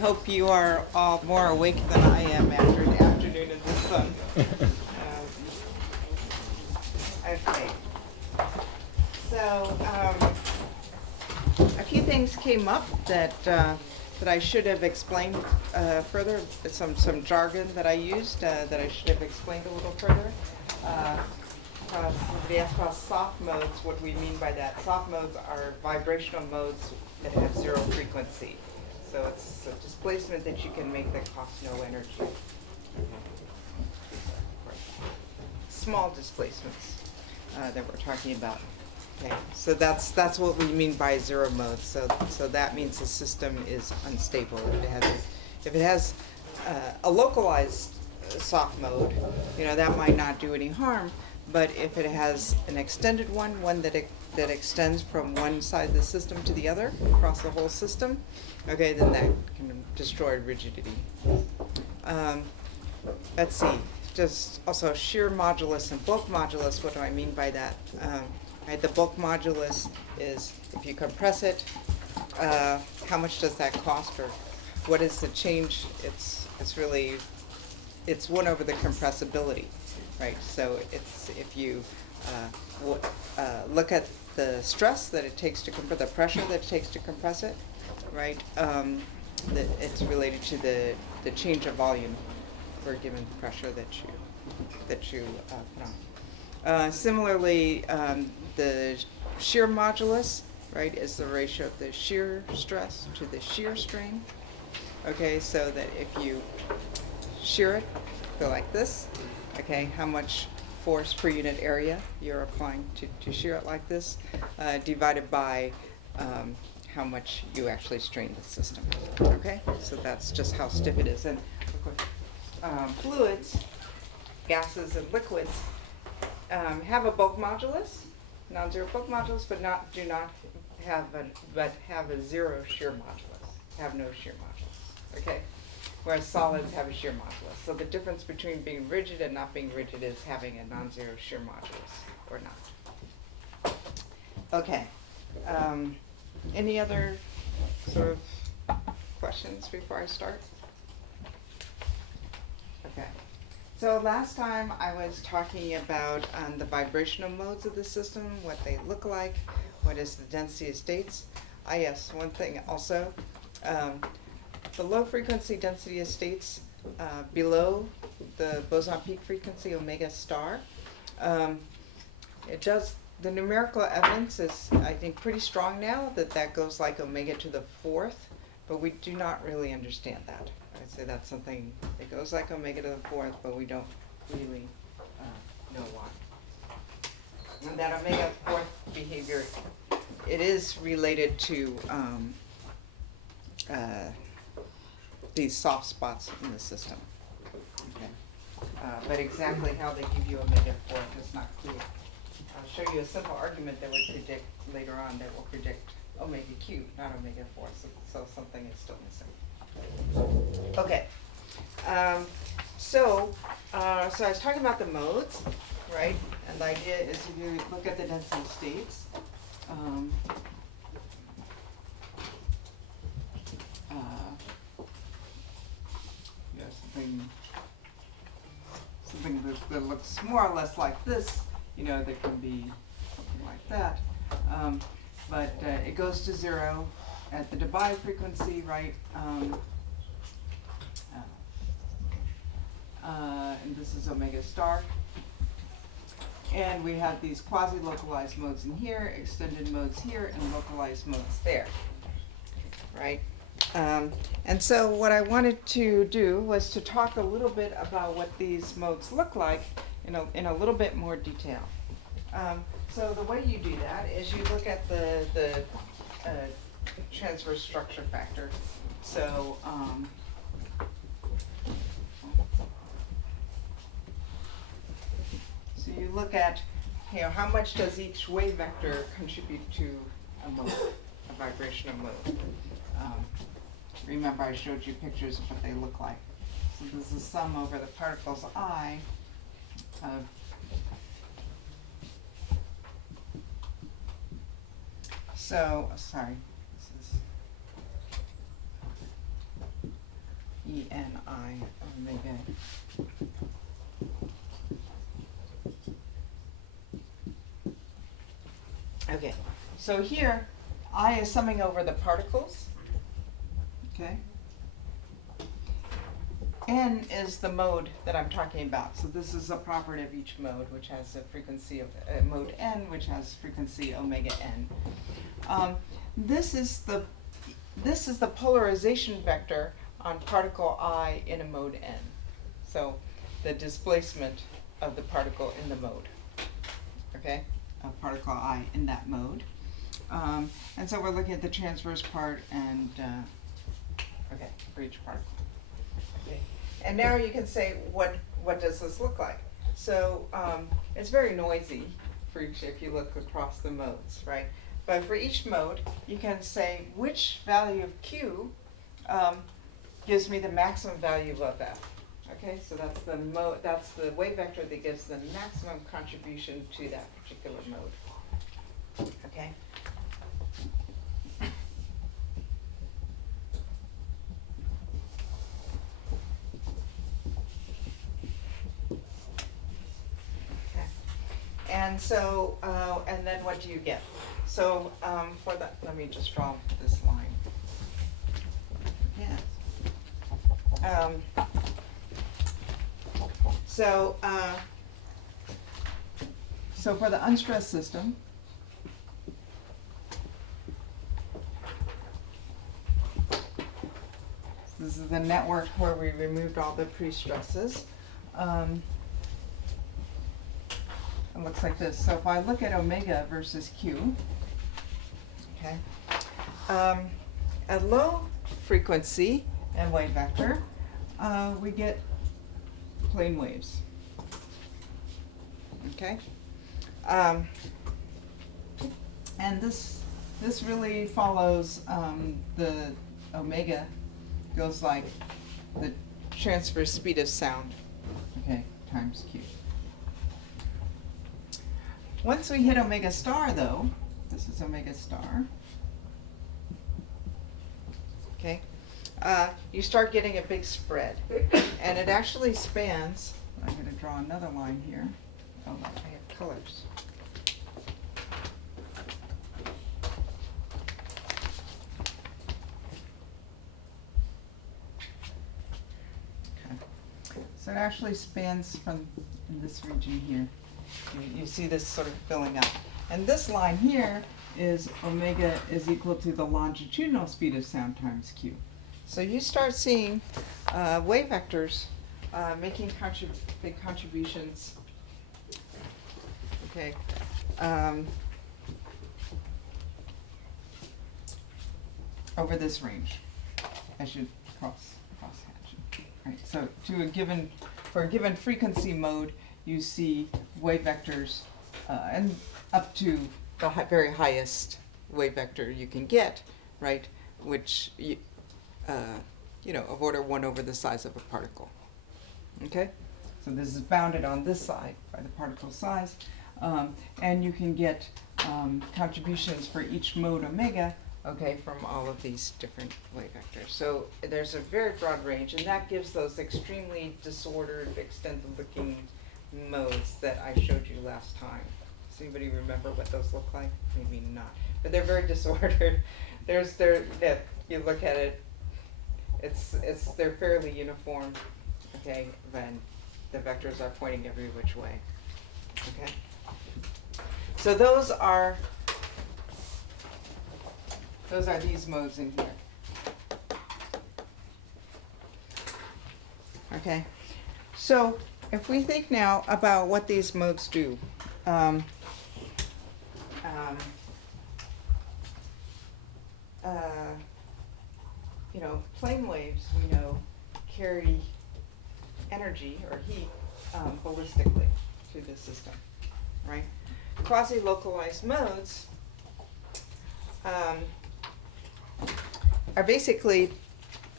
hope you are all more awake than I am after an afternoon in the sun. Okay. So, a few things came up that I should have explained further. Some jargon that I used that I should have explained a little further. Somebody asked about soft modes. What do we mean by that? Soft modes are vibrational modes that have zero frequency. So it's a displacement that you can make that costs no energy. Small displacements that we're talking about. Okay, so that's what we mean by zero mode. So that means the system is unstable. If it has a localized soft mode, that might not do any harm. But if it has an extended one that extends from one side of the system to the other across the whole system, okay, then that can destroy rigidity. Let's see. Just also shear modulus and bulk modulus. What do I mean by that? Right, the bulk modulus is if you compress it, how much does that cost, or what is the change? It's 1 over the compressibility, right? So it's if you look at the stress that it takes to compress, the pressure that it takes to compress it, right? It's related to the change of volume for a given pressure that you put on. Similarly, the shear modulus, right, is the ratio of the shear stress to the shear strain. Okay, so that if you shear it, go like this, okay, how much force per unit area you're applying to shear it like this, divided by how much you actually strain the system. Okay, so that's just how stiff it is. And fluids, gases and liquids, have a bulk modulus, non-zero bulk modulus, but have a zero shear modulus, have no shear modulus. Okay, whereas solids have a shear modulus. So the difference between being rigid and not being rigid is having a non-zero shear modulus or not. Okay. Any other sort of questions before I start? Okay. So last time I was talking about the vibrational modes of the system, what they look like, what is the density of states. Yes, one thing also, the low frequency density of states below the boson peak frequency omega star, the numerical evidence is, I think, pretty strong now that goes like omega to the 4th, but we do not really understand that. I'd say that's something that goes like omega to the 4th, but we don't really know why. And that omega 4th behavior, it is related to these soft spots in the system. Okay. But exactly how they give you omega 4th is not clear. I'll show you a simple argument that would predict later on that will predict omega cubed, not omega 4th, so something is still missing. Okay. So I was talking about the modes, right? And the idea is if you look at the density states, something that looks more or less like this, that can be something like that. But it goes to 0 at the Debye frequency, right? And this is omega star. And we have these quasi-localized modes in here, extended modes here, and localized modes there, right? And so what I wanted to do was to talk a little bit about what these modes look like in a little bit more detail. So the way you do that is you look at the transverse structure factor. So you look at how much does each wave vector contribute to a mode, a vibrational mode. Remember I showed you pictures of what they look like. So this is sum over the particles I of sorry, this is ENI omega. Okay, so here I is summing over the particles. Okay. N is the mode that I'm talking about. So this is a property of each mode, which has a frequency of mode N, which has frequency omega N. This is the polarization vector on particle I in a mode N. So the displacement of the particle in the mode. Okay, of particle I in that mode. And so we're looking at the transverse part and okay, for each particle. Okay. And now you can say, what does this look like? So it's very noisy for each, if you look across the modes, right? But for each mode, you can say which value of Q gives me the maximum value of F. Okay, so that's the wave vector that gives the maximum contribution to that particular mode. Okay. And so, and then what do you get? So for that, let me just draw this line. Yes. So for the unstressed system, this is the network where we removed all the pre-stresses. It looks like this. So if I look at omega versus Q, okay, at low frequency and wave vector, we get plane waves. Okay, and this really follows the omega goes like the transverse speed of sound, okay, times Q. Once we hit omega star, though, this is omega star, okay, you start getting a big spread. And it actually spans, I'm going to draw another line here. Oh, I have colors. Okay. So it actually spans from in this region here. You see this sort of filling up. And this line here is omega is equal to the longitudinal speed of sound times Q. So you start seeing wave vectors making big contributions. Okay. Over this range. I should cross hatch. Right. So for a given frequency mode, you see wave vectors and up to the very highest wave vector you can get, right? Which of order 1 over the size of a particle. Okay, so this is bounded on this side by the particle size, and you can get contributions for each mode omega. Okay, from all of these different wave vectors. So there's a very broad range, and that gives those extremely disordered, extended-looking modes that I showed you last time. Does anybody remember what those look like? Maybe not, but they're very disordered. You look at it, they're fairly uniform. Okay, and the vectors are pointing every which way. Okay, so those are these modes in here. Okay, so if we think now about what these modes do, plane waves, we know, carry energy or heat holistically through the system, right? Quasi-localized modes are basically,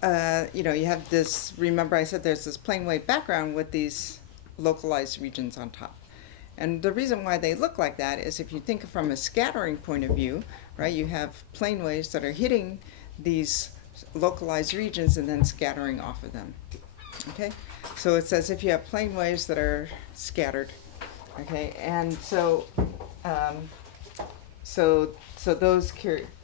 you have this, remember I said there's this plane wave background with these localized regions on top. And the reason why they look like that is if you think from a scattering point of view, right, you have plane waves that are hitting these localized regions and then scattering off of them. Okay, so it says if you have plane waves that are scattered, okay, and so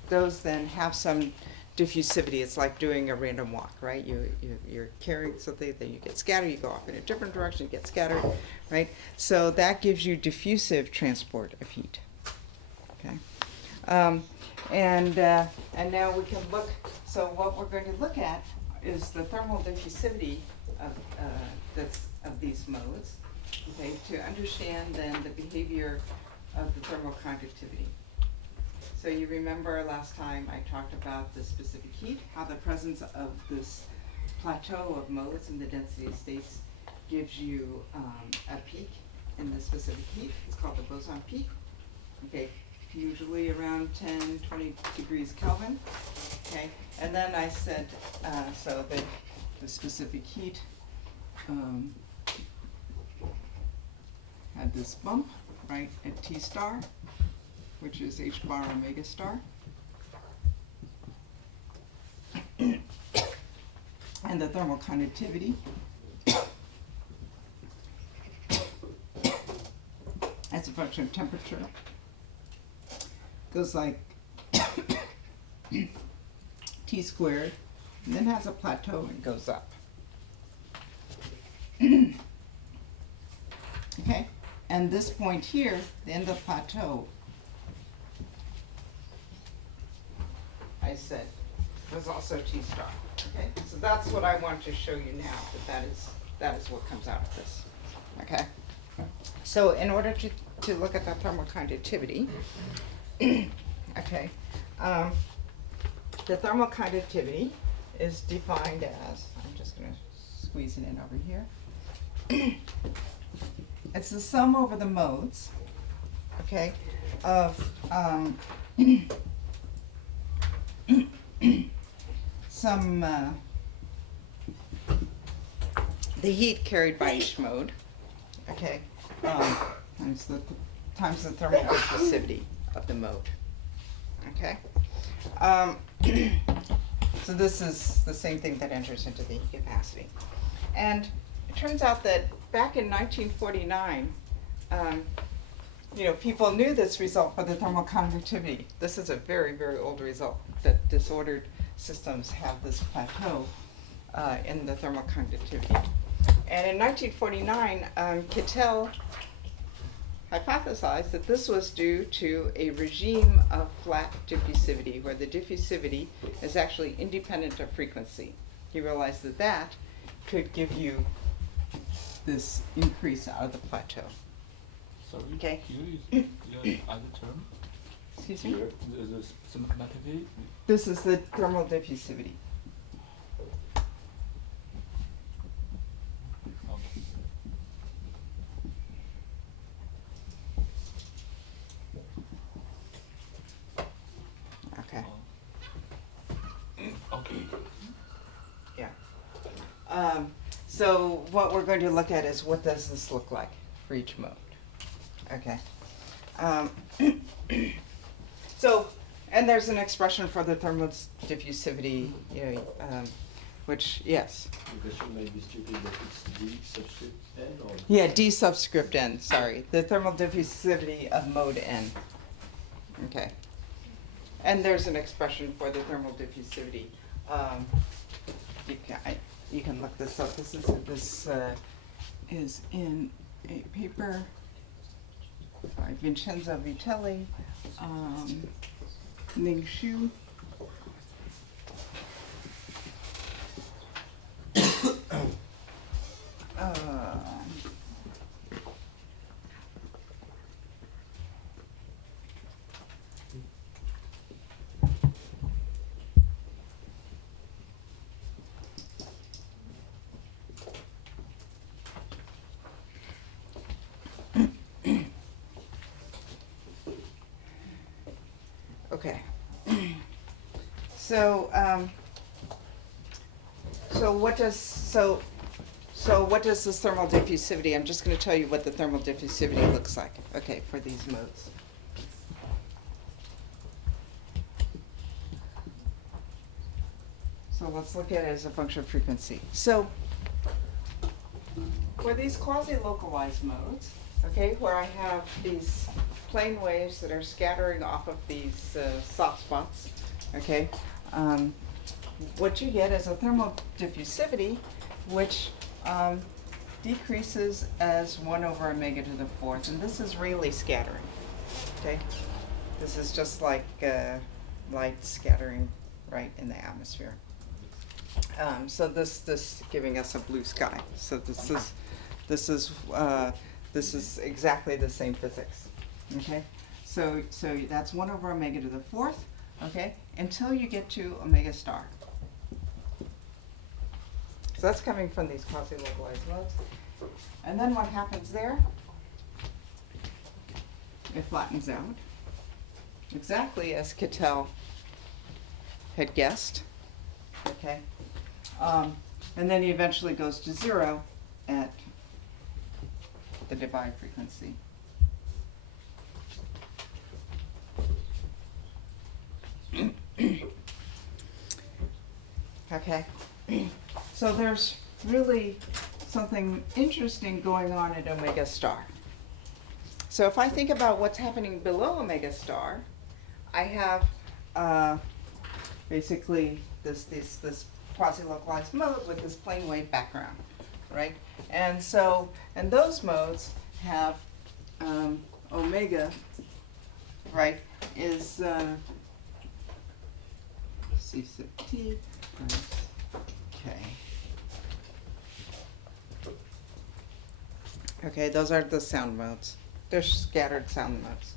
those then have some diffusivity. It's like doing a random walk, right? You're carrying something, then you get scattered, you go off in a different direction, you get scattered, right? So that gives you diffusive transport of heat. Okay, and now we can look. So what we're going to look at is the thermal diffusivity of these modes, okay, to understand then the behavior of the thermal conductivity. So you remember last time I talked about the specific heat, how the presence of this plateau of modes in the density states gives you a peak in the specific heat. It's called the boson peak, okay, usually around 10, 20 degrees Kelvin, okay. And then I said, so the specific heat had this bump, right, at T star, which is H bar omega star. And the thermal conductivity as a function of temperature goes like T squared, and then has a plateau and goes up. Okay, and this point here, the end of the plateau, I said, was also T star. Okay, so that's what I want to show you now, that is what comes out of this. Okay, so in order to look at the thermal conductivity, okay, the thermal conductivity is defined as, I'm just going to squeeze it in over here. It's the sum over the modes, okay, of the heat carried by each mode, okay, times the thermal diffusivity of the mode, okay. So this is the same thing that enters into the heat capacity. And it turns out that back in 1949, people knew this result for the thermal conductivity. This is a very, very old result, that disordered systems have this plateau in the thermal conductivity. And in 1949, Kittel hypothesized that this was due to a regime of flat diffusivity, where the diffusivity is actually independent of frequency. He realized that that could give you this increase out of the plateau. Sorry, okay. Here is the other term. Excuse me? Here, the thermal conductivity. This is the thermal diffusivity. Okay. Okay. Yeah. So what we're going to look at is what does this look like for each mode. Okay. So, and there's an expression for the thermal diffusivity, which, yes. The question might be stupid, but it's D subscript N or? Yeah, D subscript N, sorry. The thermal diffusivity of mode N. Okay. And there's an expression for the thermal diffusivity. You can look this up. This is in a paper by Vincenzo Vitelli, Ning Xu. Okay. So what does this thermal diffusivity? I'm just going to tell you what the thermal diffusivity looks like. Okay, for these modes. So let's look at it as a function of frequency. So for these quasi-localized modes, okay, where I have these plane waves that are scattering off of these soft spots, okay, what you get is a thermal diffusivity, which decreases as 1 over omega to the 4th, and this is Rayleigh scattering, okay? This is just like light scattering right in the atmosphere. So this giving us a blue sky. So this is exactly the same physics, okay? So that's 1 over omega to the 4th, okay, until you get to omega star. So that's coming from these quasi-localized modes. And then what happens there? It flattens out, exactly as Cattell had guessed, okay? And then he eventually goes to 0 at the divide frequency. Okay, so there's really something interesting going on at omega star. So if I think about what's happening below omega star, I have basically this quasi-localized mode with this plane wave background, right? And so, and those modes have omega, right, is C sub t times k. Okay, those are the sound modes. They're scattered sound modes,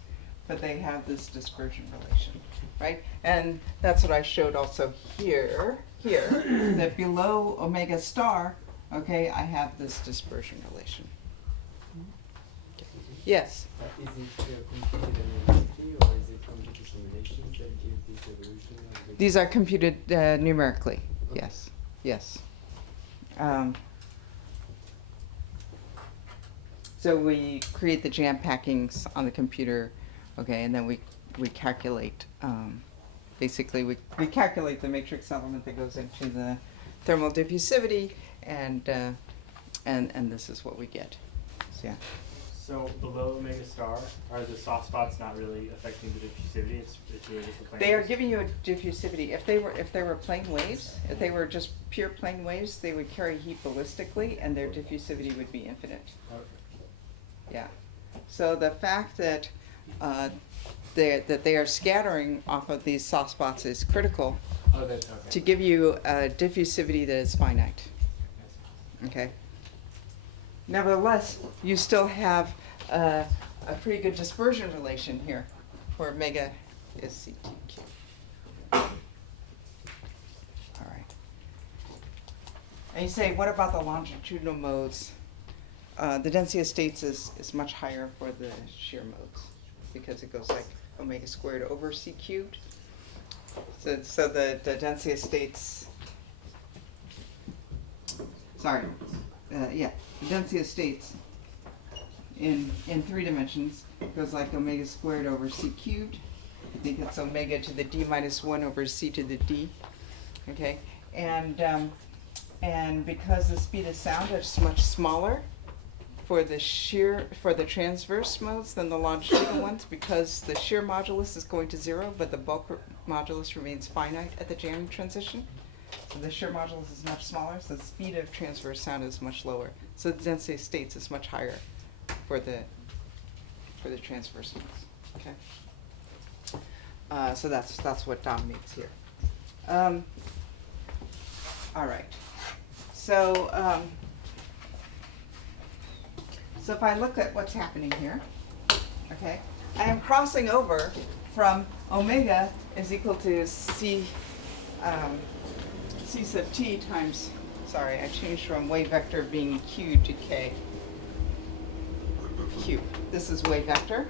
but they have this dispersion relation, right? And that's what I showed also here, that below omega star, okay, I have this dispersion relation. Yes? Is it computed numerically, or is it computed simulations that give this evolution? Of the These are computed numerically, Okay. yes, yes. So we create the jam packings on the computer, okay, and then we calculate, basically we calculate the matrix element that goes into the thermal diffusivity, and this is what we get. So yeah. So below omega star, are the soft spots not really affecting the diffusivity? It's really just the plane They are waves? giving you a diffusivity. If they were plane waves, if they were just pure plane waves, they would carry heat ballistically, and their diffusivity would be infinite. Okay. Yeah. So the fact that they are scattering off of these soft spots is critical Oh, that's okay. to give you a diffusivity that is finite. Okay. Nevertheless, you still have a pretty good dispersion relation here, where omega is CTQ. All right. And you say, what about the longitudinal modes? The density of states is much higher for the shear modes, because it goes like omega squared over c cubed. So the density of states, the density of states in 3 dimensions goes like omega squared over c cubed. I think it's omega to the d minus 1 over c to the d. Okay, and because the speed of sound is much smaller for the transverse modes than the longitudinal ones, because the shear modulus is going to 0, but the bulk modulus remains finite at the jamming transition. So the shear modulus is much smaller, so the speed of transverse sound is much lower. So the density of states is much higher for the transverse modes. Okay. So that's what dominates here. All right. So so if I look at what's happening here, okay, I am crossing over from omega is equal to c sub t times, sorry, I changed from wave vector being q to k. Q. This is wave vector.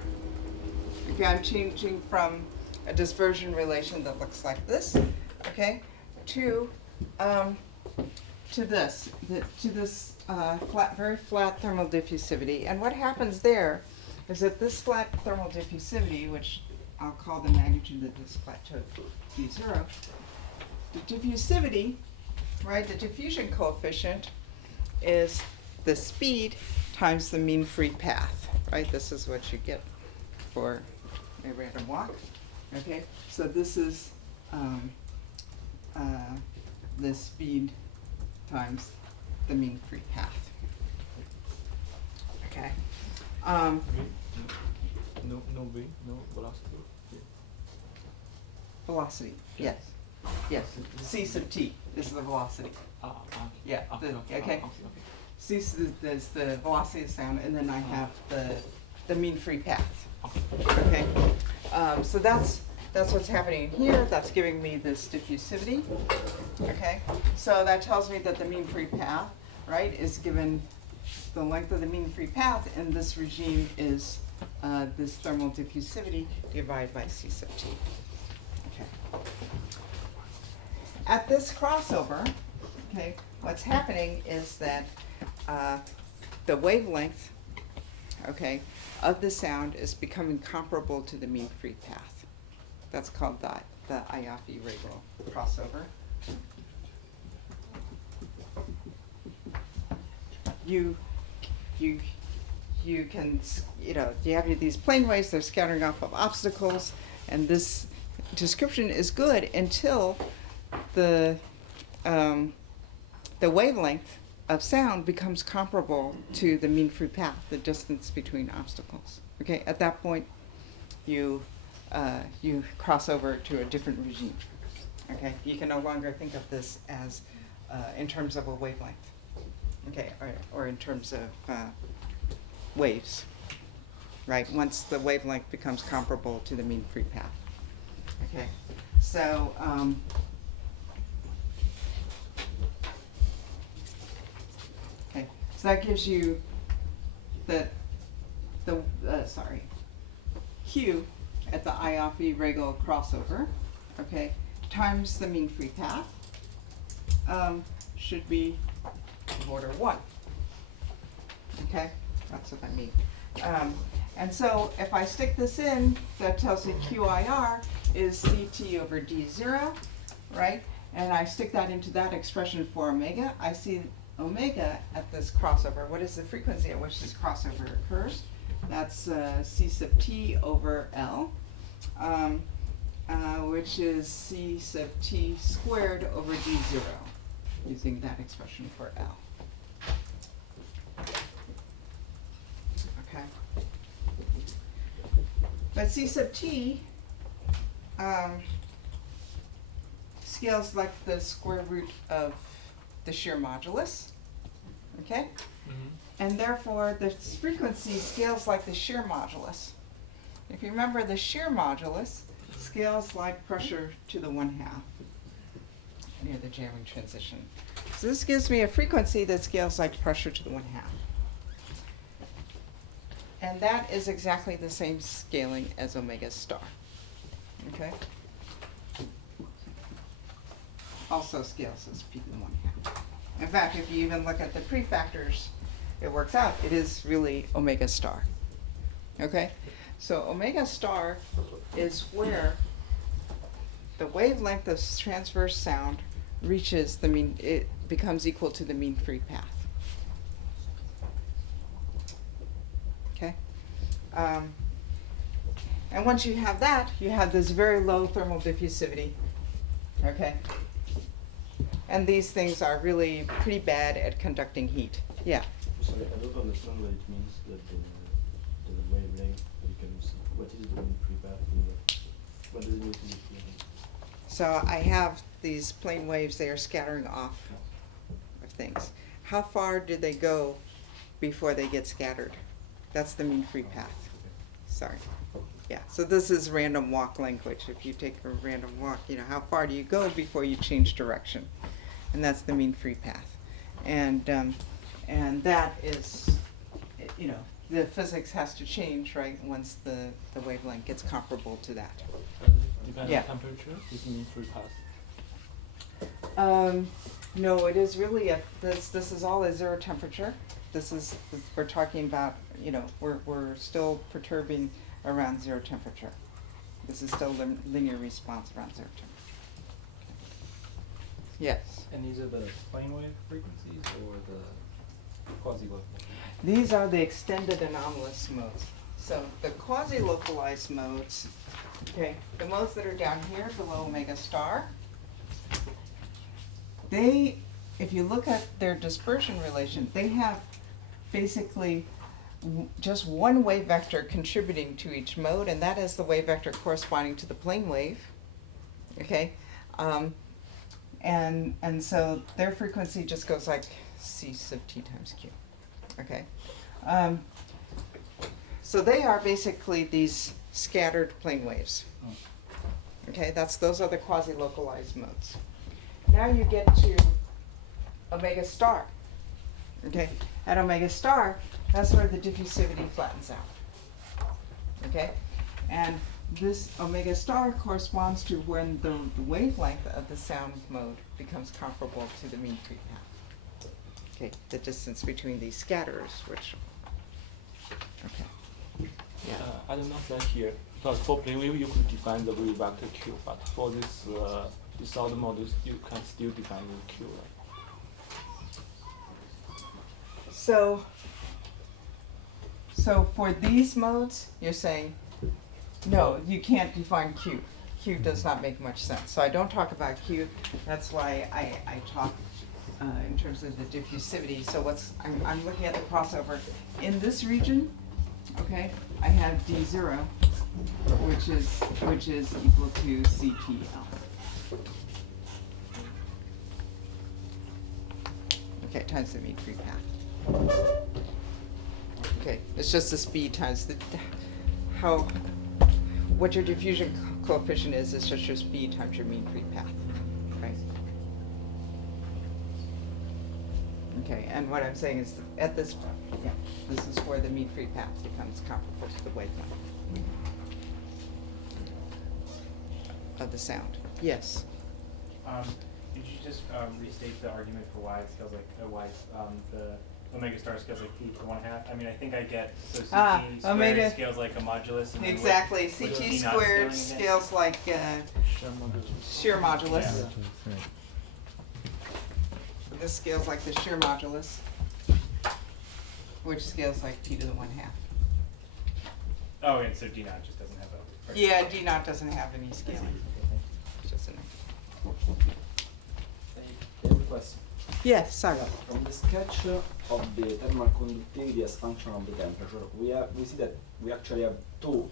Okay, I'm changing from a dispersion relation that looks like this, okay, to this, very flat thermal diffusivity. And what happens there is that this flat thermal diffusivity, which I'll call the magnitude of this plateau d0, the diffusivity right, the diffusion coefficient is the speed times the mean free path, right? This is what you get for a random walk, okay? So this is the speed times the mean free path, okay? V? No V, no velocity. Yeah. Velocity, yes, yes, c sub t is the velocity. Yeah, okay. C is the velocity of sound, and then I have the mean free path. Okay, so that's what's happening here. That's giving me this diffusivity. Okay, so that tells me that the mean free path, right, is given the length of the mean free path, and this regime is this thermal diffusivity divided by C sub t. Okay. At this crossover, okay, what's happening is that the wavelength, okay, of the sound is becoming comparable to the mean free path. That's called the Iafi-Regal crossover. You can, you have these plane waves, they're scattering off of obstacles, and this description is good until the wavelength of sound becomes comparable to the mean free path, the distance between obstacles. Okay, at that point, you cross over to a different regime. Okay, you can no longer think of this as in terms of a wavelength. Okay, or in terms of waves, right? Once the wavelength becomes comparable to the mean free path. Okay, so okay, so that gives you the Q at the Iafi-Regal crossover, okay, times the mean free path should be of order 1. Okay, that's what I mean. And so if I stick this in, that tells me QIR is CT over D0, right? And I stick that into that expression for omega. I see omega at this crossover. What is the frequency at which this crossover occurs? That's C sub t over L, which is C sub t squared over D0, using that expression for L. Okay. But C sub t scales like the square root of the shear modulus, okay? Mm-hmm. And therefore, the frequency scales like the shear modulus. If you remember, the shear modulus scales like pressure to the 1/2 near the jamming transition. So this gives me a frequency that scales like pressure to the 1/2. And that is exactly the same scaling as omega star. Okay? Also scales as p to the 1/2. In fact, if you even look at the prefactors, it works out. It is really omega star. Okay? So omega star is where the wavelength of transverse sound reaches the mean, it becomes equal to the mean free path. Okay? And once you have that, you have this very low thermal diffusivity. Okay? And these things are really pretty bad at conducting heat. Yeah? Sorry, I don't understand what it means that the wavelength becomes, what is the mean free path? What does it mean to be free? So I have these plane waves, they are scattering off of things. How far do they go before they get scattered? That's the mean free path. Sorry. Yeah, so this is random walk language. If you take a random walk, how far do you go before you change direction? And that's the mean free path. And that is, the physics has to change, right, once the wavelength gets comparable to that. Depending Yeah. on temperature, is mean free path. No, it is really this is all a zero temperature. We're talking about, we're still perturbing around zero temperature. This is still linear response around zero temperature. Yes. And these are the plane wave frequencies or the quasi-local? These are the extended anomalous modes. So the quasi-localized modes, okay, the modes that are down here below omega star, they, if you look at their dispersion relation, they have basically just one wave vector contributing to each mode, and that is the wave vector corresponding to the plane wave, okay? And so their frequency just goes like c sub t times q, okay? So they are basically these scattered plane waves. Okay, those are the quasi-localized modes. Now you get to omega star. Okay, at omega star, that's where the diffusivity flattens out. Okay, and this omega star corresponds to when the wavelength of the sound mode becomes comparable to the mean free path. Okay, the distance between these scatterers, which, okay. Yeah. I don't know that here. Because for plane wave you could define the wave vector q, but for this other models you can still define the q, right? So for these modes, you're saying, no, you can't define Q. Q does not make much sense. So I don't talk about Q. That's why I talk in terms of the diffusivity. So I'm looking at the crossover. In this region, okay, I have D0, which is equal to CTL. Okay, times the mean free path. Okay, it's just the speed times what your diffusion coefficient is just your speed times your mean free path, right? Okay, and what I'm saying is at this, this is where the mean free path becomes comparable to the wavelength of the sound. Yes? Could you just restate the argument for why it scales like why the omega star scales like p to 1/2? I mean, I think I get so CT squared omega scales like a modulus. And then Exactly. what is CT P not squared scaling again? scales like Shear modulus. shear modulus. Yeah. So this scales like the shear modulus, which scales like p to the 1/2. Oh, and so D naught just doesn't have a. Yeah, D naught doesn't have any scaling. It's just an I have a question. Yes, sorry. From the sketch of the thermal conductivity as function of the temperature, we see that we actually have two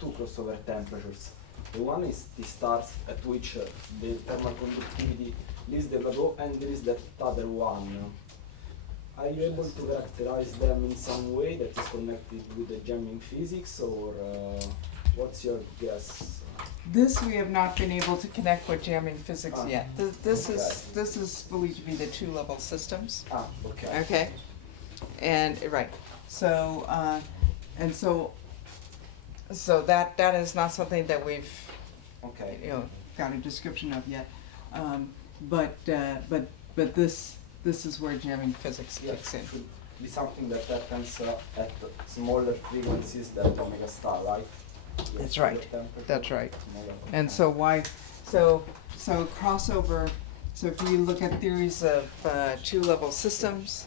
crossover temperatures. The one is the stars at which the thermal conductivity leaves the plateau, and there is that other one. Are you able to characterize them in some way that is connected with the jamming physics, or what's your guess? This we have not been able to connect with jamming physics yet. This Okay. is believed to be the two-level systems. Okay. Okay, and right. So and so that is not something that we've Okay. got a description of yet. But this is where jamming physics Yes, kicks in. should be something that happens at smaller frequencies than omega star, right? That's right. That's right. Smaller. And so why? So crossover. So if you look at theories of two-level systems,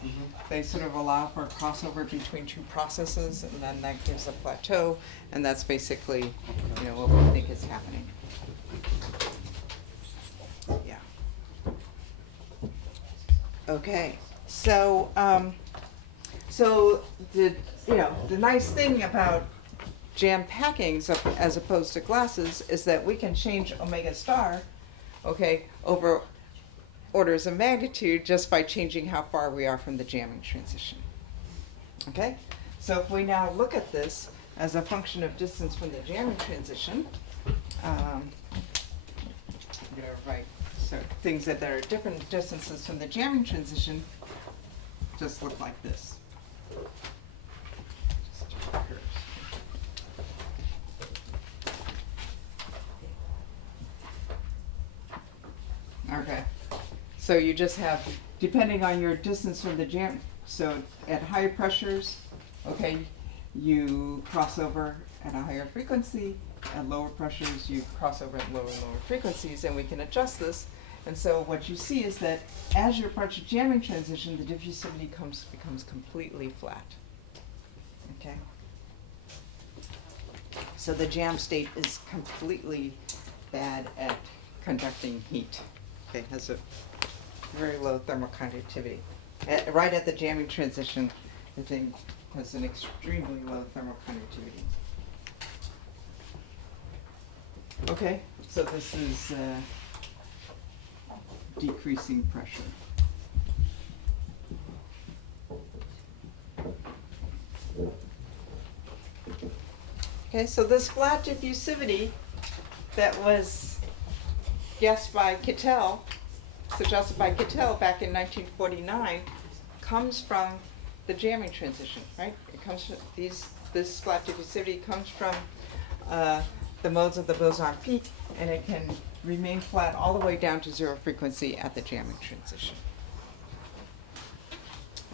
they sort of allow for crossover between two processes, and then that gives a plateau, and that's basically, what we think is happening. Yeah. Okay. So the nice thing about jam packings as opposed to glasses is that we can change omega star, okay, over orders of magnitude just by changing how far we are from the jamming transition. Okay? So if we now look at this as a function of distance from the jamming transition, right, so things that are different distances from the jamming transition just look like this. Just curves. Okay, so you just have, depending on your distance from the jam, so at higher pressures, okay, you cross over at a higher frequency, at lower pressures you cross over at lower and lower frequencies, and we can adjust this, And so what you see is that as you approach a jamming transition, the diffusivity becomes completely flat. Okay? So the jam state is completely bad at conducting heat. Okay, has a very low thermal conductivity. Right at the jamming transition, the thing has an extremely low thermal conductivity. Okay, so this is decreasing pressure. Okay, so this flat diffusivity that was guessed by Kittel, suggested by Kittel back in 1949, comes from the jamming transition, right? It comes from this flat diffusivity comes from the modes of the boson peak, and it can remain flat all the way down to zero frequency at the jamming transition.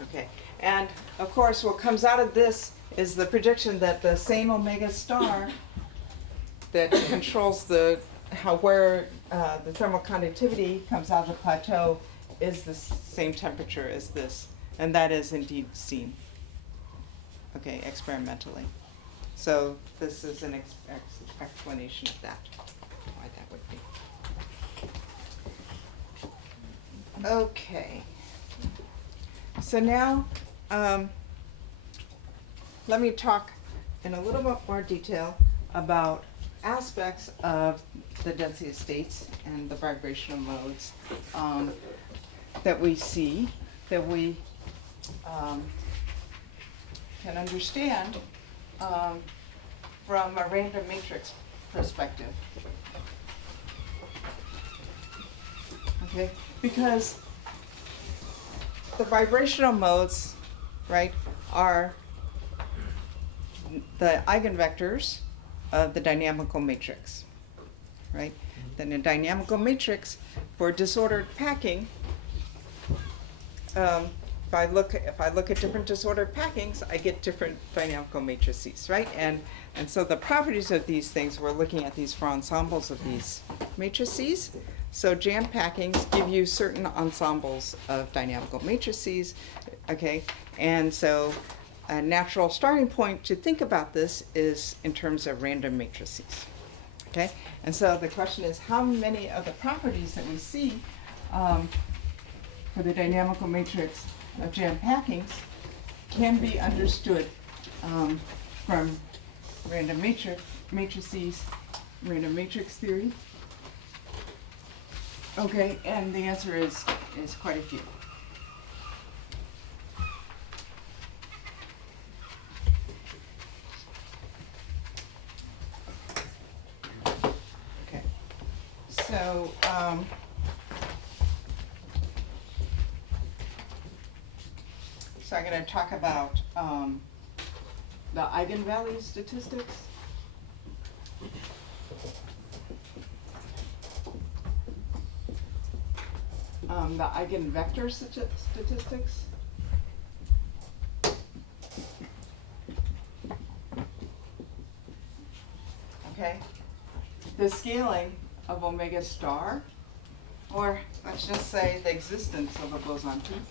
Okay, and of course what comes out of this is the prediction that the same omega star that controls where the thermal conductivity comes out of the plateau is the same temperature as this, and that is indeed seen, okay, experimentally. So this is an explanation of that, why that would be. Okay. So now, let me talk in a little bit more detail about aspects of the density of states and the vibrational modes that we see, that we can understand from a random matrix perspective. Okay, because the vibrational modes, right, are the eigenvectors of the dynamical matrix, right? Then a dynamical matrix for disordered packing, if I look at different disordered packings, I get different dynamical matrices, right? And so the properties of these things, we're looking at these for ensembles of these matrices. So jam packings give you certain ensembles of dynamical matrices, okay? And so a natural starting point to think about this is in terms of random matrices, okay? And so the question is, how many of the properties that we see for the dynamical matrix of jam packings can be understood from random matrices, random matrix theory? Okay, and the answer is quite a few. Okay, so I'm going to talk about the eigenvalue statistics. The eigenvector statistics. Okay, the scaling of omega star, or let's just say the existence of a boson peak.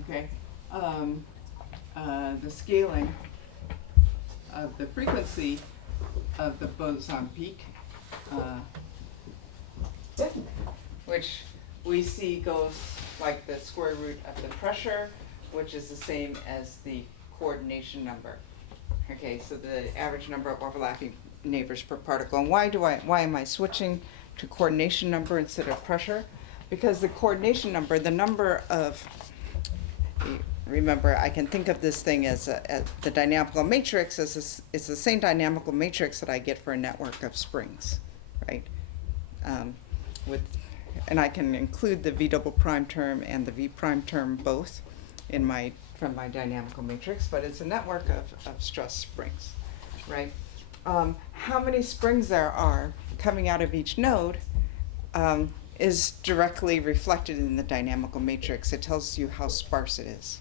Okay, the scaling of the frequency of the boson peak, which we see goes like the square root of the pressure, which is the same as the coordination number. Okay, so the average number of overlapping neighbors per particle. And why am I switching to coordination number instead of pressure? Because the coordination number, the number of, remember, I can think of this thing as the dynamical matrix it's the same dynamical matrix that I get for a network of springs, right? And I can include the v double prime term and the v prime term both from my dynamical matrix, but it's a network of stress springs, right? How many springs there are coming out of each node is directly reflected in the dynamical matrix. It tells you how sparse it is.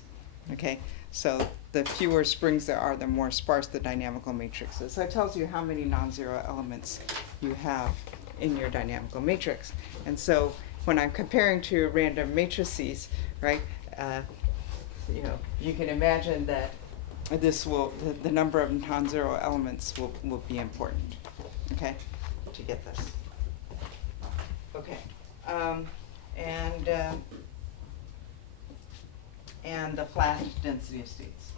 Okay, so the fewer springs there are, the more sparse the dynamical matrix is. So it tells you how many non-zero elements you have in your dynamical matrix. And so when I'm comparing to random matrices, right, you can imagine that this will, the number of non-zero elements will be important, okay, to get this. Okay, and the flat density of states.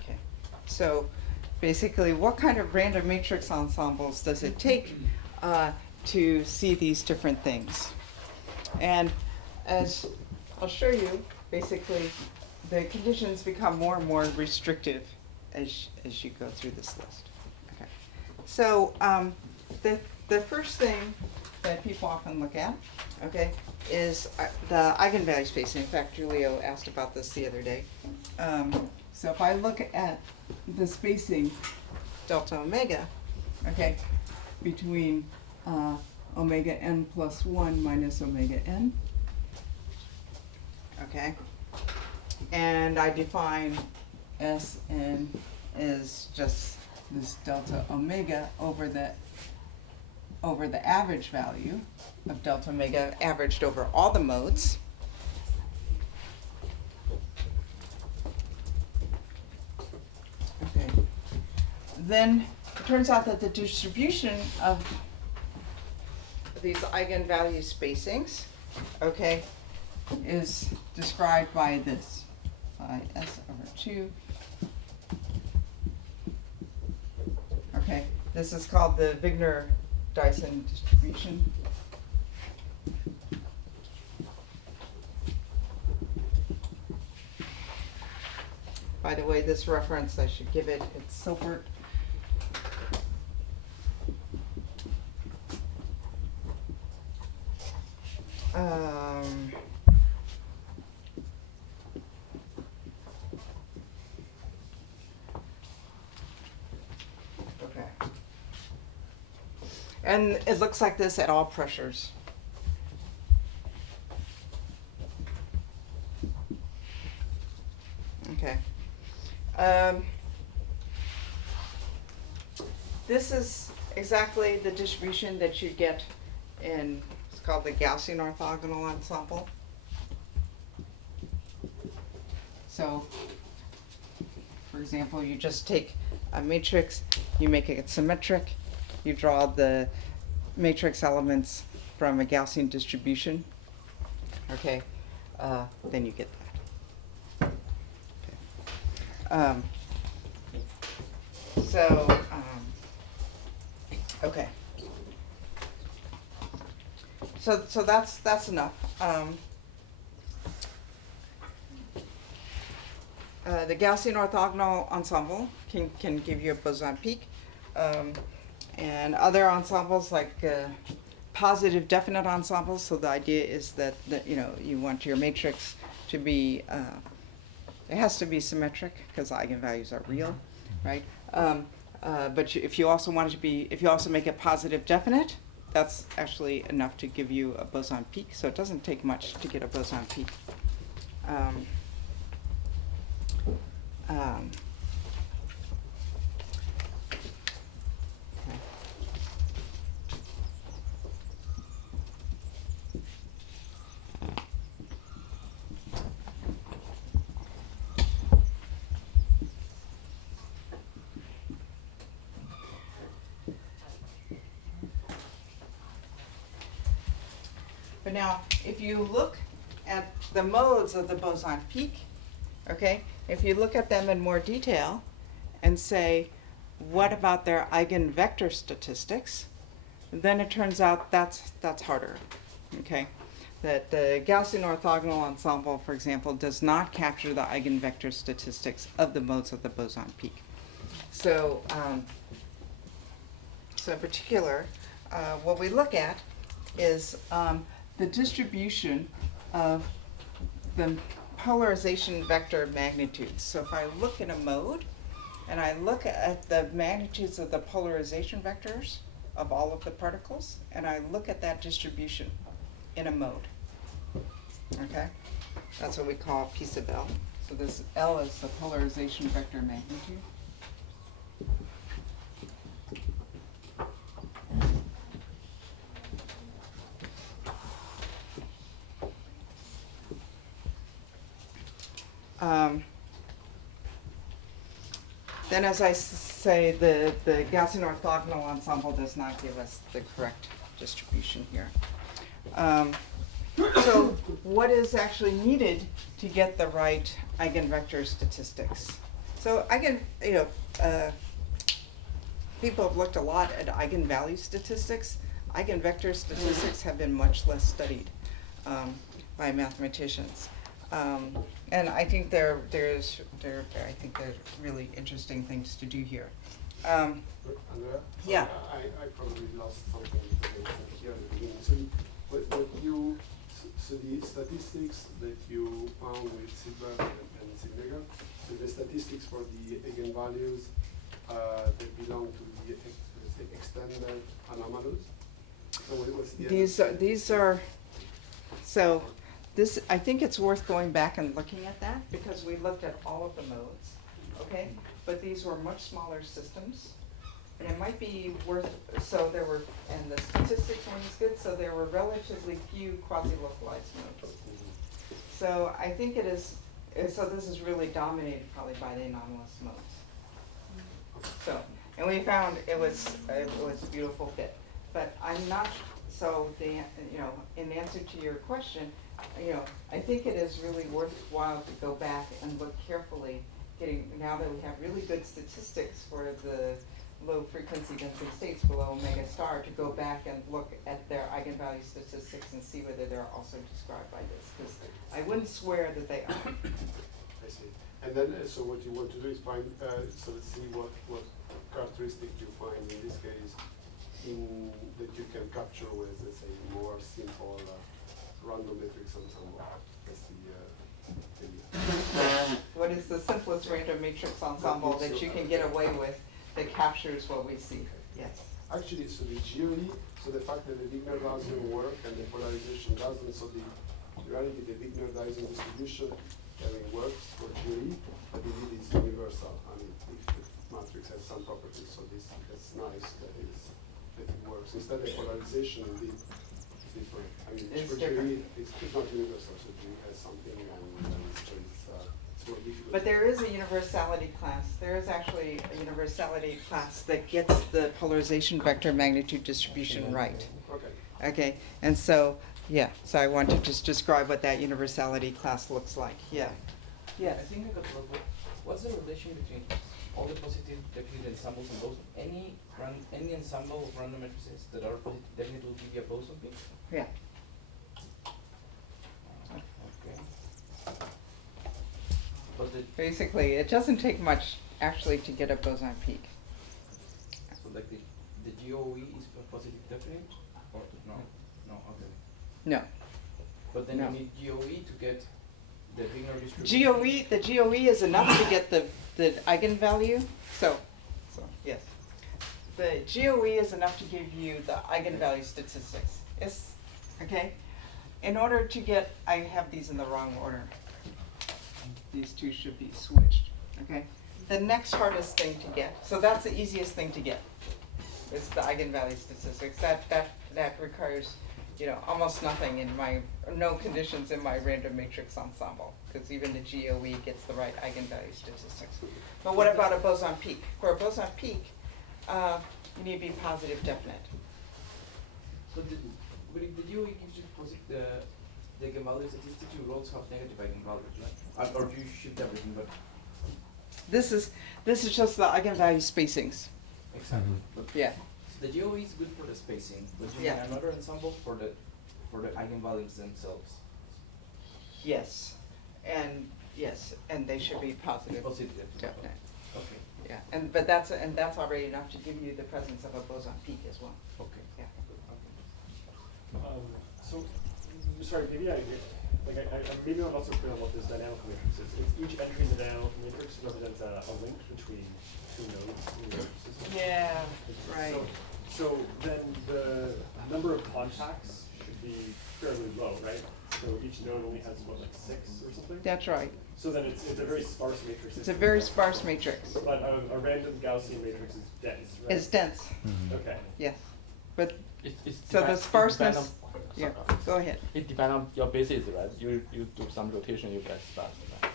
Okay, so basically, what kind of random matrix ensembles does it take to see these different things? And as I'll show you, basically, the conditions become more and more restrictive as you go through this list. Okay, so the first thing that people often look at, okay, is the eigenvalue space. In fact, Julio asked about this the other day. So if I look at the spacing delta omega, okay, between omega n plus 1 minus omega n, okay, and I define Sn as just this delta omega over the average value of delta omega averaged over all the modes. Okay. Then it turns out that the distribution of these eigenvalue spacings, okay, is described by this, by S over 2. Okay, this is called the Wigner-Dyson distribution. By the way, this reference, I should give it, it's Silbert. Okay. And it looks like this at all pressures. Okay. This is exactly the distribution that you get in, it's called the Gaussian orthogonal ensemble. So, for example, you just take a matrix, you make it symmetric, you draw the matrix elements from a Gaussian distribution, okay, then you get that. Okay. Okay. So that's enough. The Gaussian orthogonal ensemble can give you a boson peak, and other ensembles like positive definite ensembles. So the idea is that you want your matrix to be it has to be symmetric because eigenvalues are real, right? But if you also want it to be, if you also make it positive definite, that's actually enough to give you a boson peak. So it doesn't take much to get a boson peak. But now, if you look at the modes of the boson peak, okay, if you look at them in more detail and say, what about their eigenvector statistics, then it turns out that's harder, okay? That the Gaussian orthogonal ensemble, for example, does not capture the eigenvector statistics of the modes of the boson peak. So, so in particular, what we look at is the distribution of the polarization vector magnitudes. So if I look in a mode and I look at the magnitudes of the polarization vectors of all of the particles, and I look at that distribution in a mode. Okay? That's what we call a piece of L. So this L is the polarization vector magnitude. Then, as I say, the Gaussian orthogonal ensemble does not give us the correct distribution here. So what is actually needed to get the right eigenvector statistics? So people have looked a lot at eigenvalue statistics. Eigenvector statistics have been much less studied by mathematicians. And I think there's really interesting things to do here. Andrea? Yeah. I probably lost something here at the beginning. So the statistics that you found with Silver and Silvega, so the statistics for the eigenvalues that belong to the extended anomalous. So what's the These are so. This, I think it's worth going back and looking at that, because we looked at all of the modes, okay? But these were much smaller systems, and it might be worth, so there were, and the statistics weren't as good, so there were relatively few quasi-localized modes. So I think it is, so this is really dominated probably by the anomalous modes. So, and we found it was a beautiful fit. But I'm not, so in answer to your question, I think it is really worthwhile to go back and look carefully, now that we have really good statistics for the low frequency density states below omega star, to go back and look at their eigenvalue statistics and see whether they're also described by this, because I wouldn't swear that they are. I see. And then, so what you want to do is find, so let's see what characteristic you find in this case that you can capture with, let's say, more simple random matrix ensemble. That's the What is the simplest random matrix ensemble that you can get away with that captures what we see? Yes. Actually, so the GOE, so the fact that the Wigner doesn't work and the polarization doesn't, so in reality the Wigner Dyson distribution works for GOE, but indeed it's universal. I mean, if the matrix has some properties, so that's nice that it works. Instead, the polarization indeed is different. I mean, It's for different. GOE, it's not universal, so GOE has something and so it's more difficult. But there is a universality class. There is actually a universality class that gets the polarization vector magnitude distribution right. Okay. Okay, and so, yeah, so I want to just describe what that universality class looks like. Yeah. I think I got wrong. What's the relation between all the positive definite ensembles and boson? Any ensemble of random matrices that are positive definite will give you a boson peak? Yeah. Okay. But Basically, it doesn't take much actually to get a boson peak. so like the GOE is a positive definite? Or no? No, okay. No. But then No. you need GOE to get the Wigner distribution. The GOE is enough to get the eigenvalue. So yes. The GOE is enough to give you the eigenvalue statistics. It's, okay? In order to get, I have these in the wrong order. These two should be switched, okay? The next hardest thing to get, so that's the easiest thing to get, is the eigenvalue statistics. That requires, almost nothing no conditions in my random matrix ensemble, because even the GOE gets the right eigenvalue statistics. But what about a boson peak? For a boson peak, you need to be positive definite. So but if the GOE gives you the eigenvalue statistics, you will also have negative eigenvalues, right? Or you shift everything, but This is just the eigenvalue spacings. exactly. But Yeah. so the GOE is good for the spacing, but you Yeah. need another ensemble for the eigenvalues themselves. Yes. And they should be positive Positive. definite. Okay. Yeah. But that's already enough to give you the presence of a boson peak as well. Okay. Yeah. So, sorry, maybe I'm maybe not so clear about this dynamical matrix. It's each entry in the dynamical matrix represents a link between two nodes in the system. Yeah. Right. So then of contacts should be fairly low, right? So each node only has, what, like 6 or something? That's right. So then it's a very sparse matrix. It's a very sparse matrix. But a random Gaussian matrix is dense, right? It's dense, Okay. yes. But, It's so the depend sparseness, on- yeah, sorry. go ahead. It depends on your basis, right? You do some rotation, you get sparse, right?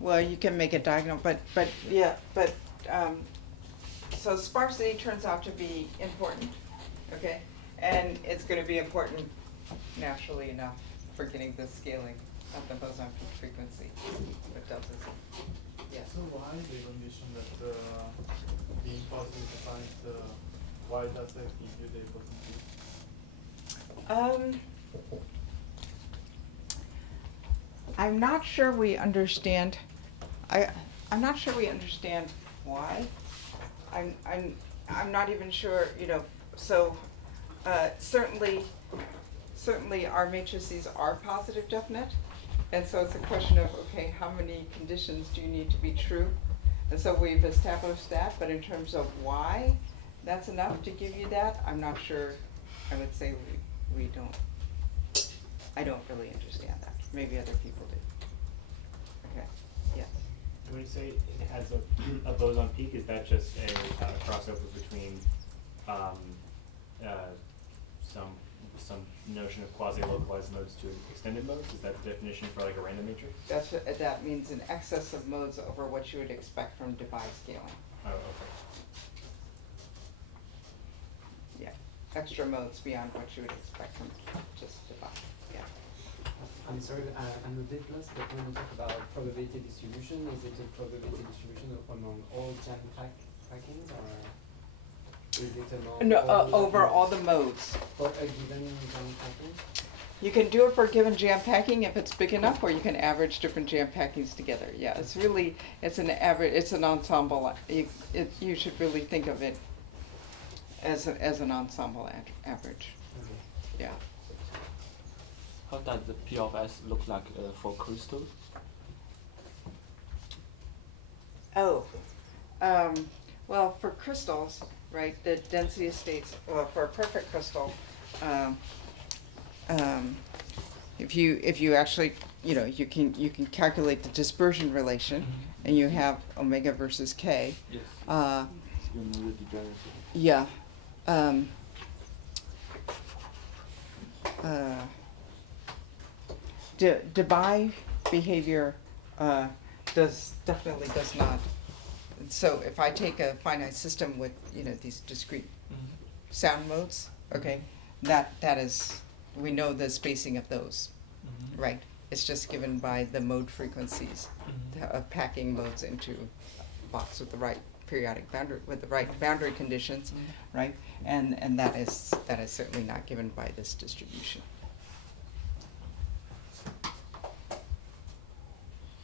Well, you can make it diagonal, but yeah, but, so sparsity turns out to be important, okay? And it's gonna be important naturally enough for getting the scaling of the boson peak frequency, what delta Z. Yes. So why the condition that being positive defines why does that give you the positive? I'm not sure we understand, I'm not sure we understand why. I'm not even sure, you know, so, certainly our matrices are positive definite. And so it's a question of, okay, how many conditions do you need to be true? And so we've established that, but in terms of why that's enough to give you that, I'm not sure. I would say we don't, I don't really understand that. Maybe other people do. Okay, yes. When you say it has a boson peak, is that just a crossover between some notion of quasi-localized modes to extended modes? Is that the definition for like a random matrix? That's what, that means an excess of modes over what you would expect from Debye scaling. Oh, okay. Yeah, extra modes beyond what you would expect from just Debye. Yeah. I'm sorry, I'm a bit lost, but when you talk about probability distribution, is it a probability distribution among all jam packings, or is it among No, all over all the modes. for a given jam packing? You can do it for a given jam packing if it's big enough, or you can average different jam packings together. Yeah, it's really, it's an average, it's an ensemble. You should really think of it as an ensemble average. Okay. Yeah. How does the P of S look like for crystals? Oh, well, for crystals, right, the density of states, well, for a perfect crystal, if you actually, you know, you can calculate the dispersion relation, and you have omega versus k. Yes. You know the degeneracy. Yeah. Debye behavior definitely does not. So if I take a finite system with, you know, these discrete sound modes, okay, that is, we know the spacing of those, right? It's just given by the mode frequencies of packing modes into a box with the right periodic boundary, with the right boundary conditions, right? And that is certainly not given by this distribution.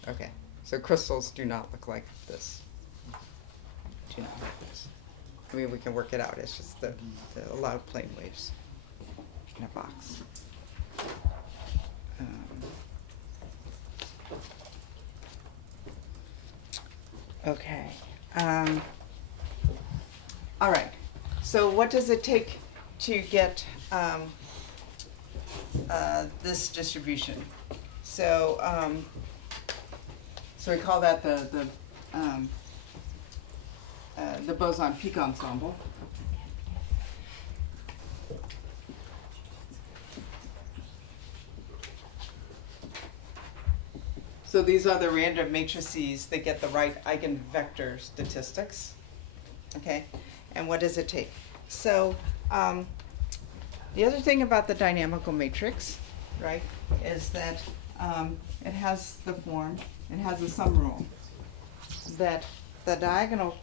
Okay, so crystals do not look like this. Do not like this. I mean, we can work it out. It's just the allowed plane waves in a box. Okay. All right. So what does it take to get this distribution? So we call that the boson peak ensemble. So these are the random matrices that get the right eigenvector statistics, okay? And what does it take? So the other thing about the dynamical matrix, right, is that it has the form, it has a sum rule, that the diagonal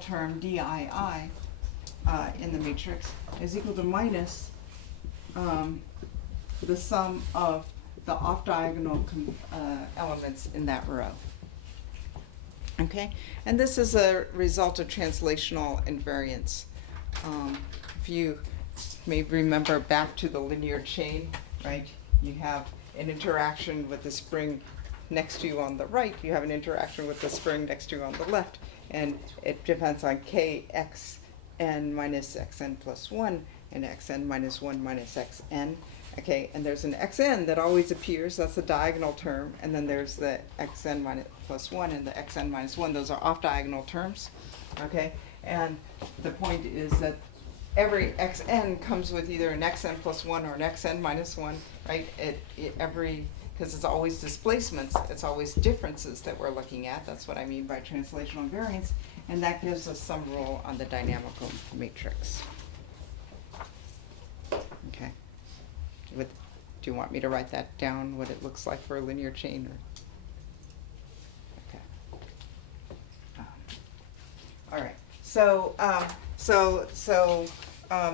term dii in the matrix is equal to minus the sum of the off-diagonal elements in that row. Okay, and this is a result of translational invariance. If you may remember back to the linear chain, right? You have an interaction with the spring next to you on the right, you have an interaction with the spring next to you on the left, and it depends on kx xn minus xn plus 1 and xn minus 1 minus xn. Okay, and there's an xn that always appears, that's the diagonal term, and then there's the xn minus plus 1 and the xn minus 1, those are off-diagonal terms. Okay, and the point is that every xn comes with either an xn plus 1 or an xn minus 1, right? Because it's always displacements, it's always differences that we're looking at. That's what I mean by translational invariance. And that gives us some rule on the dynamical matrix. Okay. Do you want me to write that down, what it looks like for a linear chain? Or? Okay. All right. So,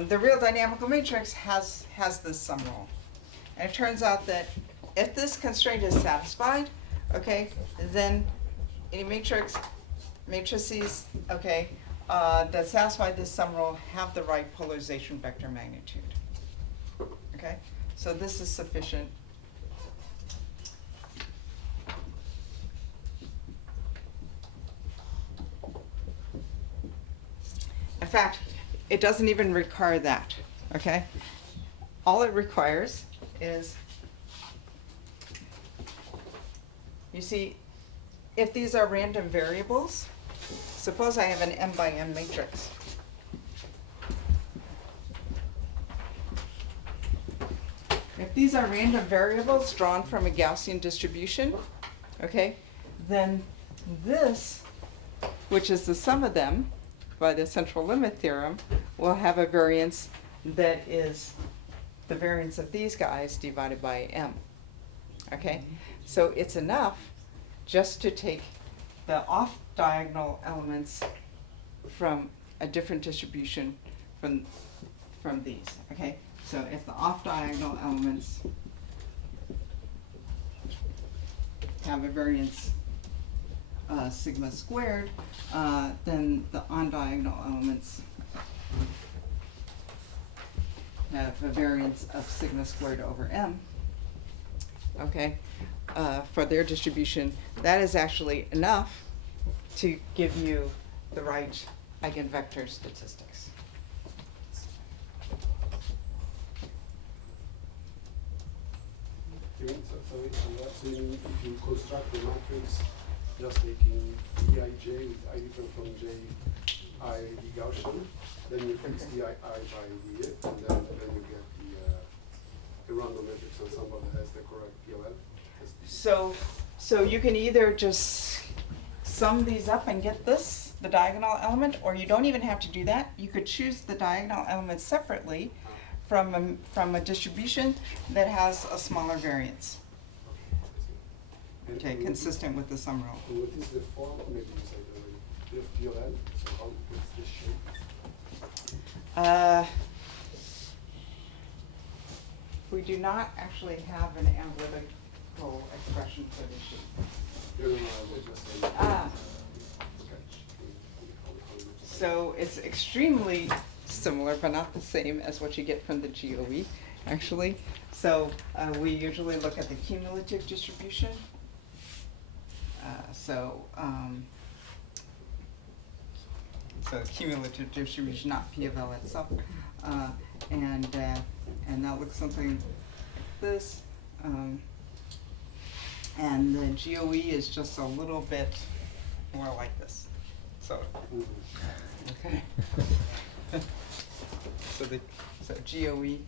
the real dynamical matrix has this sum rule. And it turns out that if this constraint is satisfied, okay, then any matrices, okay, that satisfy this sum rule have the right polarization vector magnitude. Okay, so this is sufficient. In fact, it doesn't even require that, okay? All it requires is, you see, if these are random variables, suppose I have an m by m matrix. If these are random variables drawn from a Gaussian distribution, okay, then this, which is the sum of them by the central limit theorem, will have a variance that is the variance of these guys divided by m. Okay, so it's enough just to take the off-diagonal elements from a different distribution from these. Okay, so if the off-diagonal elements have a variance sigma squared, then the on-diagonal elements have a variance of sigma squared over m. Okay, for their distribution, that is actually enough to give you the right eigenvector statistics. So if you construct the matrix just taking Dij with I different from J I the Gaussian, then you fix the I by the and then you get the random matrix ensemble that has the correct POL. So you can either just sum these up and get this, the diagonal element, or you don't even have to do that. You could choose the diagonal element separately from a distribution that has a smaller variance. Okay, consistent with the sum rule. And what is the form? Maybe you said already. You have POL, so how what's the shape? We do not actually have an analytical expression for this shape. No, I was just saying. Sketch. So it's extremely similar, but not the same as what you get from the GOE, actually. So we usually look at the cumulative distribution. So cumulative distribution, not P of L itself, and that looks something like this. And the GOE is just a little bit more like this. So, okay. So GOE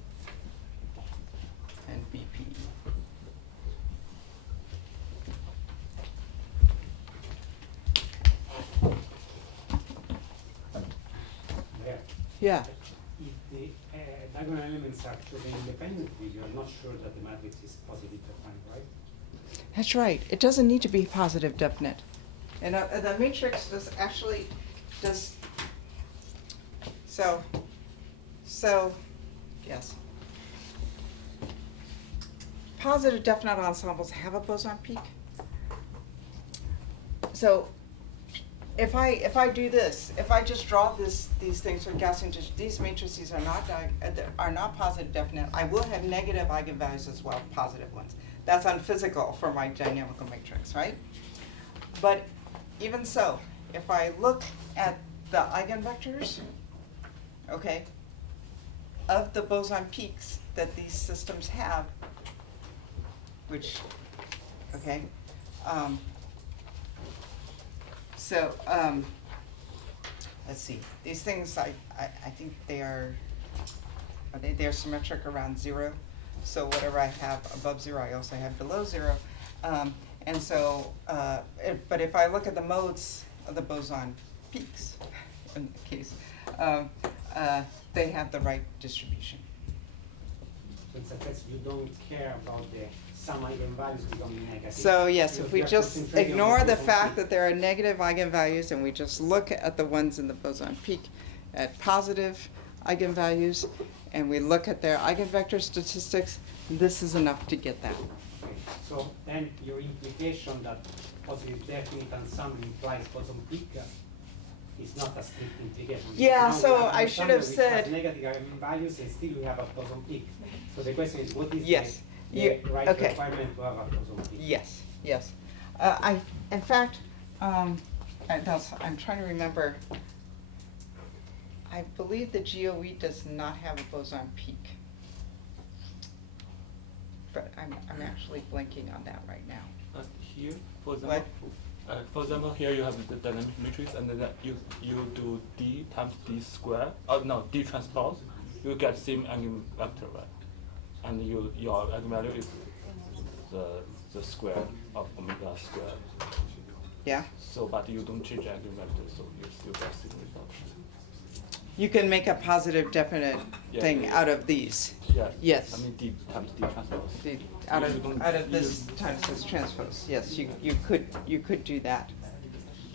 and BP. Yeah. If the diagonal elements are totally independent, you are not sure that the matrix is positive defined, right? That's right. It doesn't need to be positive definite. And the matrix does actually so yes. Positive definite ensembles have a boson peak. So if I do this, if I just draw these things for Gaussian, these matrices are not positive definite. I will have negative eigenvalues as well, positive ones. That's unphysical for my dynamical matrix, right? But even so, if I look at the eigenvectors, okay, of the boson peaks that these systems have, which, okay, so, let's see, these things, I think they're symmetric around 0. So whatever I have above 0, I also have below 0. And so, but if I look at the modes of the boson peaks, in the case, they have the right distribution. So in that you don't care about the some eigenvalues becoming negative. So yes, You- if we you are just concentrating on ignore the boson fact peak. that there are negative eigenvalues and we just look at the ones in the boson peak at positive eigenvalues, and we look at their eigenvector statistics, this is enough to get that. Okay, so then your implication that positive definite ensemble implies boson peak is not a strict implication. Yeah, Now we so have an I should have ensemble which has said- negative eigenvalues and still we have a boson peak. So the question is, what is Yes, the you- right okay. requirement to have a boson peak? Yes, yes. In fact, I'm trying to remember, I believe the GOE does not have a boson peak. But I'm actually blanking on that right now. Here, for example, here you have the dynamic matrix, and then you do d times d squared. No, d transpose. You get same eigenvector, right? And your eigenvalue is the square of omega squared. Yeah? So, but you don't change eigenvector, so you still get same result. You can make a positive definite Yeah, thing yeah. out of these. Yeah. Yes. I mean d times d transpose. Out You don't- of this times this transpose, yes, you could do that.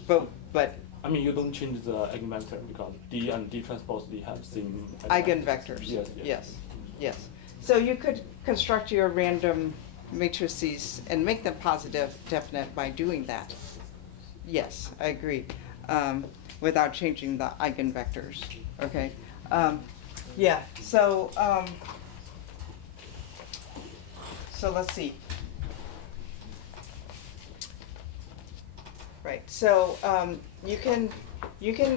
But I mean, you don't change the eigenvector because d and d transpose they have same eigenvectors, Yes. yes. So you could construct your random matrices and make them positive definite by doing that. Yes, I agree, without changing the eigenvectors, okay? Yeah, so let's see. Right, so you can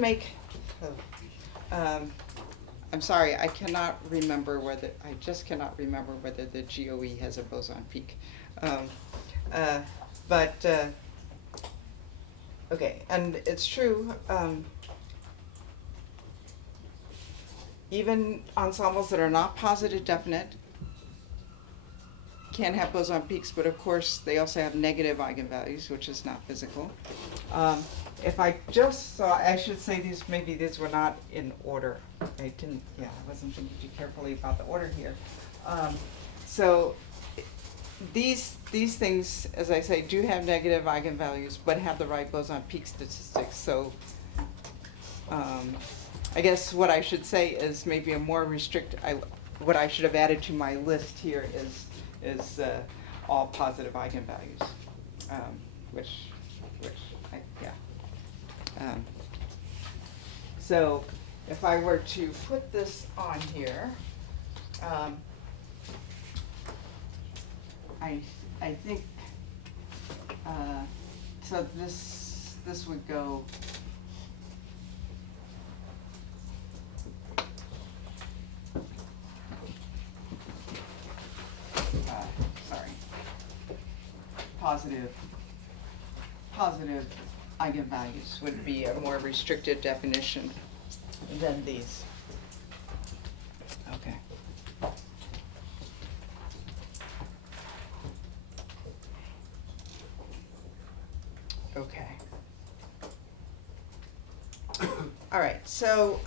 make, I'm sorry, I just cannot remember whether the GOE has a boson peak. Okay, and it's true, even ensembles that are not positive definite can have boson peaks, but of course, they also have negative eigenvalues, which is not physical. If I should say these were not in order. I wasn't thinking too carefully about the order here. So these things, as I say, do have negative eigenvalues, but have the right boson peak statistics. So I guess what I should say is maybe a more what I should have added to my list here is all positive eigenvalues, so if I were to put this on here, I think, so this would go, positive eigenvalues would be a more restricted definition than these. Okay. Okay. All right, so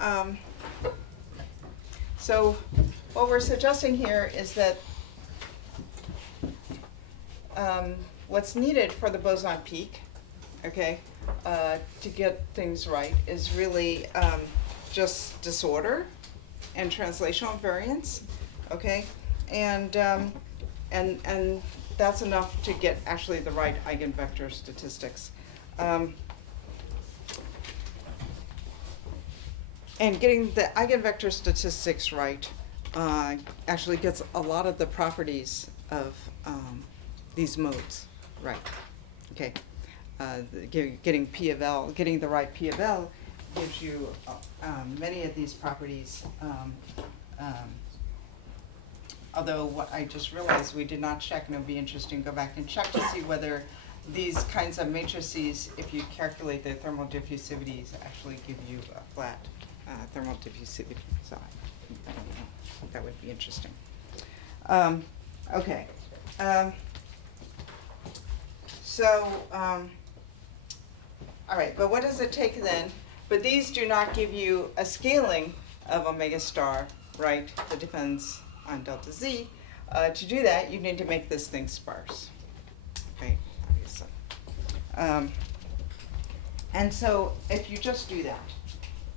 what we're suggesting here is that what's needed for the boson peak, okay, to get things right is really just disorder and translational variance, okay, and that's enough to get actually the right eigenvector statistics. And getting the eigenvector statistics right actually gets a lot of the properties of these modes right. Okay, getting P of L, getting the right P of L gives you many of these properties. Although what I just realized we did not check, and it would be interesting to go back and check to see whether these kinds of matrices, if you calculate their thermal diffusivities, actually give you a flat thermal diffusivity. So I don't know. That would be interesting. Okay. All right, but what does it take then? But these do not give you a scaling of omega star, right? That depends on delta z. To do that, you need to make this thing sparse, okay, obviously. And so if you just do that,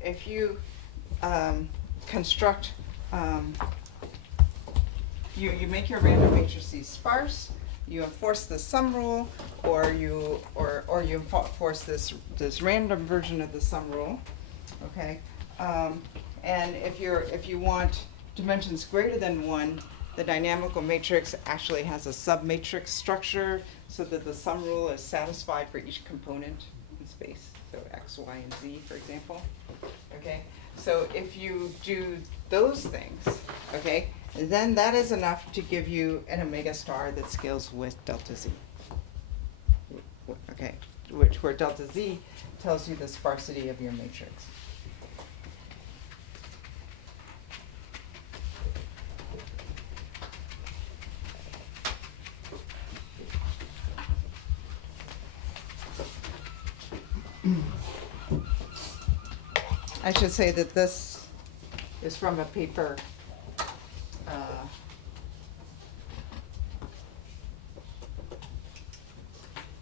if you construct, you make your random matrices sparse, you enforce the sum rule, or you enforce this random version of the sum rule, okay? And if you want dimensions greater than 1, the dynamical matrix actually has a submatrix structure so that the sum rule is satisfied for each component in space, so x, y, and z, for example. Okay, so if you do those things, okay, then that is enough to give you an omega star that scales with delta z. Okay, where delta z tells you the sparsity of your matrix. I should say that this is from a paper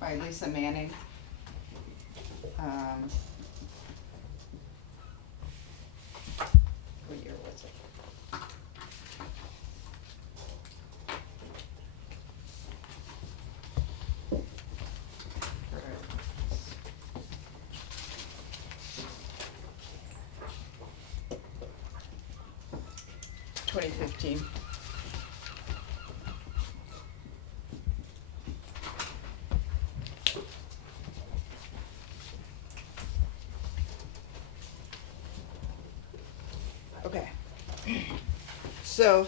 by Lisa Manning. What year was it? $2015. Okay. So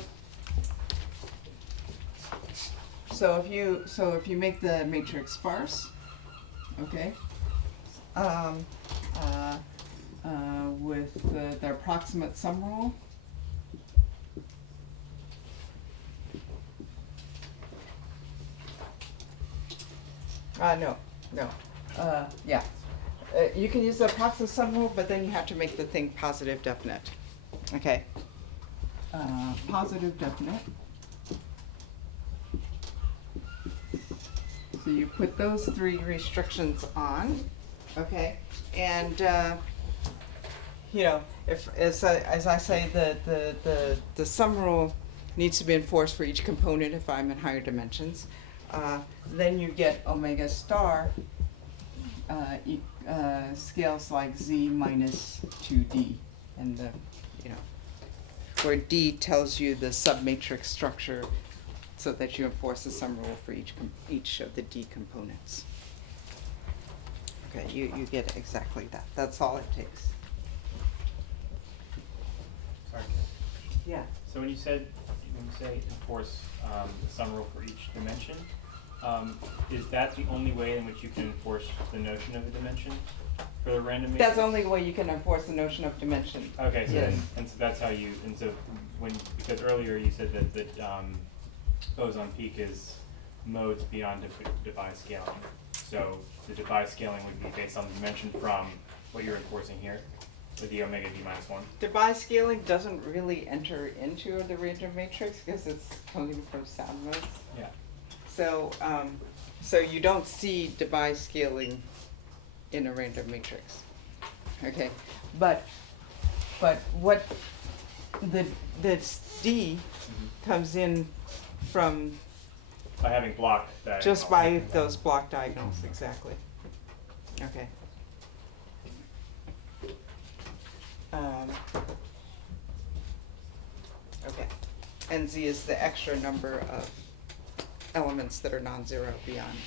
if you make the matrix sparse, okay, with the approximate sum rule, yeah. You can use the approximate sum rule, but then you have to make the thing positive definite. Okay. Positive definite. So you put those 3 restrictions on, okay? And you know, if as I say, the sum rule needs to be enforced for each component if I'm in higher dimensions. Then you get omega star scales like z minus 2d, and the, you know, where d tells you the submatrix structure, so that you enforce the sum rule for each of the d components. Okay, you get exactly that. That's all it takes. Sorry. Yeah. So when you say enforce the sum rule for each dimension, is that the only way in which you can enforce the notion of a dimension for the random matrix? That's the only way you can enforce the notion of dimension. Okay, so yes. and so that's how you, and so because earlier you said that the boson peak is modes beyond Debye scaling. So the Debye scaling would be based on the dimension from what you're enforcing here, with the omega d minus 1. Debye scaling doesn't really enter into the random matrix because it's coming from sound modes. Yeah. So, so you don't see Debye scaling in a random matrix. Okay, but what the d comes in from By having block diagonals. just by those block diagonals, exactly. Okay. Okay, and z is the extra number of elements that are non-zero beyond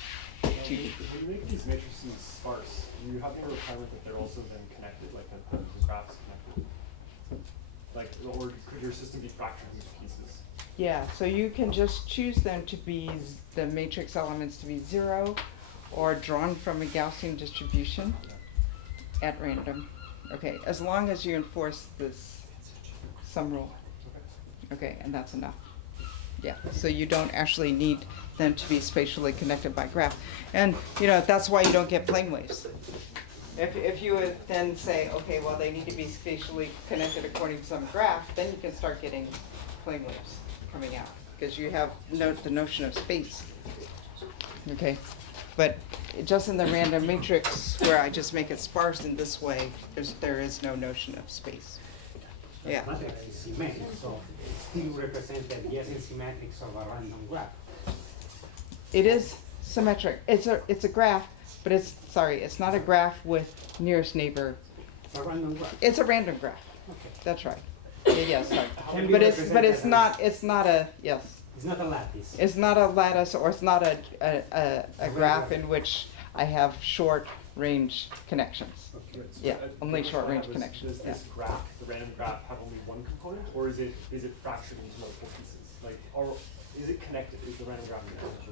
When you make these matrices sparse, do you have the requirement that they're also then connected, like that the graphs connected? Like, or could your system be fractured into pieces? Yeah, so you can just choose them to be, the matrix elements to be 0 or drawn from a Gaussian distribution at random. Okay, as long as you enforce this sum rule. Okay, and that's enough. Yeah, so you don't actually need them to be spatially connected by graph. And, you know, that's why you don't get plane waves. If you would then say, okay, well, they need to be spatially connected according to some graph, then you can start getting plane waves coming out, because you have the notion of space. Okay, but just in the random matrix where I just make it sparse in this way, there is no notion of space. Yeah. Matrix is symmetric, so it still represents the adjacent symmetrics of a random graph. It is symmetric. It's a graph, but it's not a graph with nearest neighbor. It's a random graph. It's a random graph. Okay. That's right. Yeah, sorry. Can be But it's represented not a yes. It's not a lattice. It's not a lattice, or it's not a graph in which I have short range connections. Okay, so Yeah, the only question short I had range was, connections, Does this graph, the random graph, have only one component, or is it fractured into multiple pieces? Like, or is it connected? Is the random graph connected?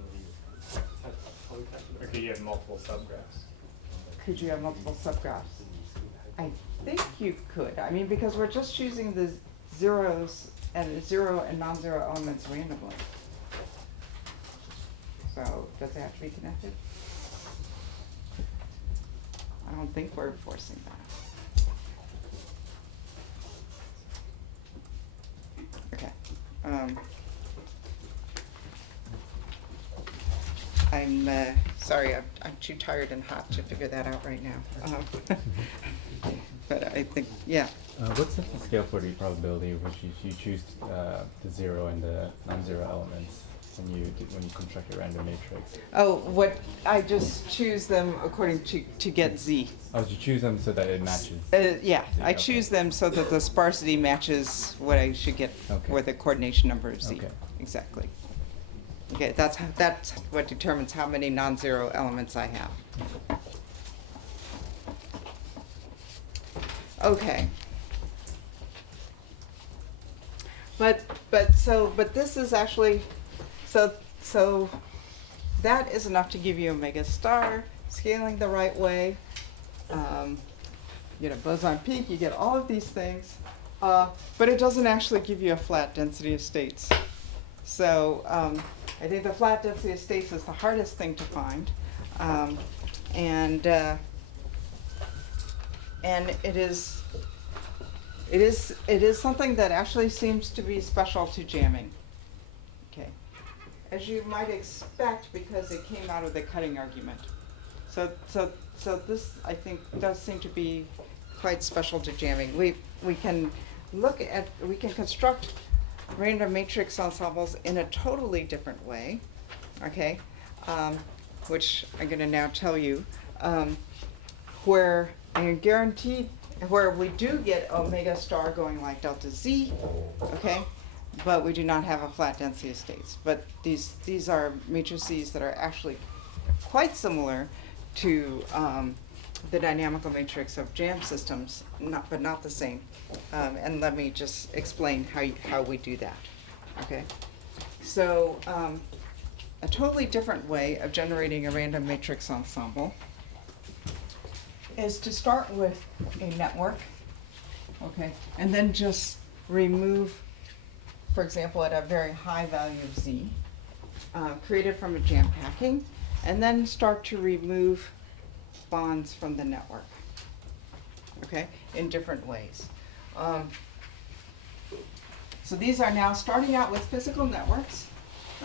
Or could you have multiple subgraphs? Could you have multiple subgraphs? I think you could. I mean, because we're just choosing the zeros and zero and non-zero elements randomly. So does it have to be connected? I don't think we're enforcing that. Okay. I'm sorry, I'm too tired and hot to figure that out right now. But I think, yeah. What's the scale for the probability which you choose the 0 and the non-zero elements when you construct a random matrix? Oh, what, I just choose them according to get Z. Oh, you choose them so that it matches? Yeah, Z, I okay. choose them so that the sparsity matches what I should get Okay. for the coordination number of Z. Okay. Exactly. Okay, that's what determines how many non-zero elements I have. Okay. But this is actually, so that is enough to give you omega star, scaling the right way. You know, boson peak, you get all of these things, but it doesn't actually give you a flat density of states. So I think the flat density of states is the hardest thing to find, and it is something that actually seems to be special to jamming. Okay, as you might expect, because it came out of the cutting argument. So this, I think, does seem to be quite special to jamming. We can construct random matrix ensembles in a totally different way, okay, which I'm going to now tell you, where I can guarantee, where we do get omega star going like delta Z, okay, but we do not have a flat density of states. But these are matrices that are actually quite similar to the dynamical matrix of jam systems, but not the same. And let me just explain how we do that, okay? So a totally different way of generating a random matrix ensemble is to start with a network, okay, and then just remove, for example, at a very high value of Z, created from a jam packing, and then start to remove bonds from the network, okay, in different ways. So these are now starting out with physical networks,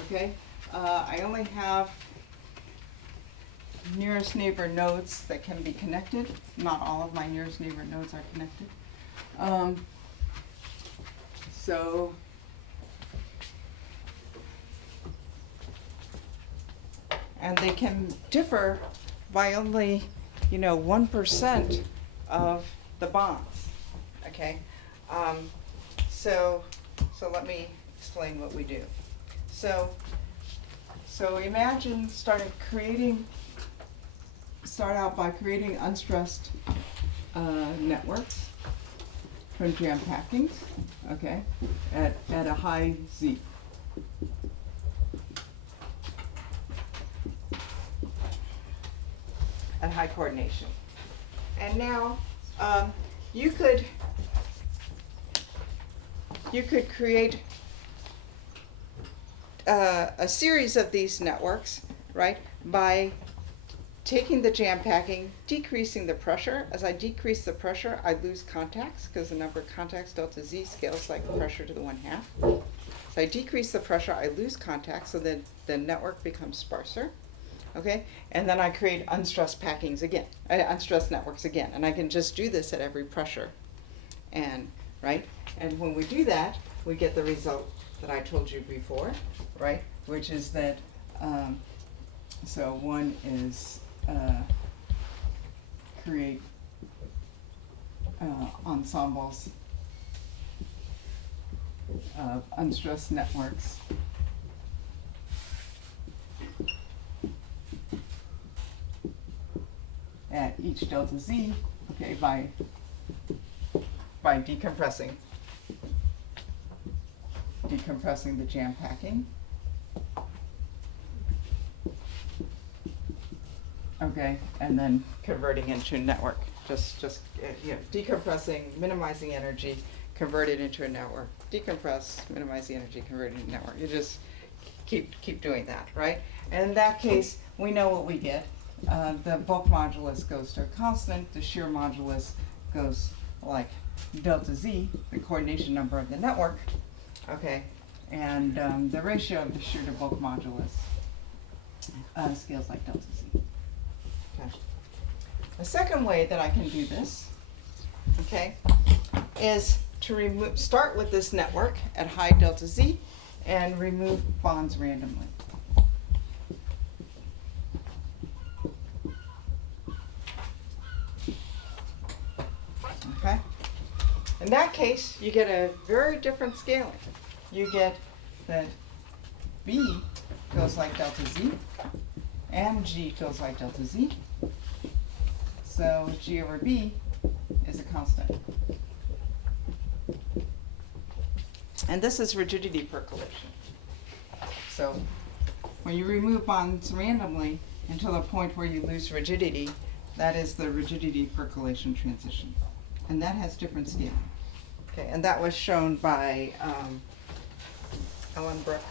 okay. I only have nearest neighbor nodes that can be connected. Not all of my nearest neighbor nodes are connected. So and they can differ by only, 1% of the bonds, okay? So let me explain what we do. So So imagine start out by creating unstressed networks from jam packings, okay, at a high Z. At high coordination. And now you could create a series of these networks, right, by taking the jam packing, decreasing the pressure. As I decrease the pressure, I lose contacts because the number of contacts delta Z scales like the pressure to the 1/2. So I decrease the pressure, I lose contacts, so that the network becomes sparser. Okay, and then I create unstressed packings again, unstressed networks again, and I can just do this at every pressure, and right, and when we do that, we get the result that I told you before, right, which is that so one is create ensembles of unstressed networks at each delta Z, okay, by decompressing the jam packing. Okay, and then converting into a network. Just decompressing, minimizing energy, convert it into a network. Decompress, minimize the energy, convert it into a network. You just keep doing that, right? And in that case, we know what we get. The bulk modulus goes to a constant, the shear modulus goes like delta Z, the coordination number of the network, okay, and the ratio of the shear to bulk modulus scales like delta Z. Okay. The second way that I can do this, okay, is to start with this network at high delta Z and remove bonds randomly. Okay? In that case, you get a very different scaling. You get that B goes like delta Z, and G goes like delta Z. So G over B is a constant. And this is rigidity percolation. So when you remove bonds randomly until the point where you lose rigidity, that is the rigidity percolation transition. And that has different scaling. Okay, and that was shown by Ellen Brooke.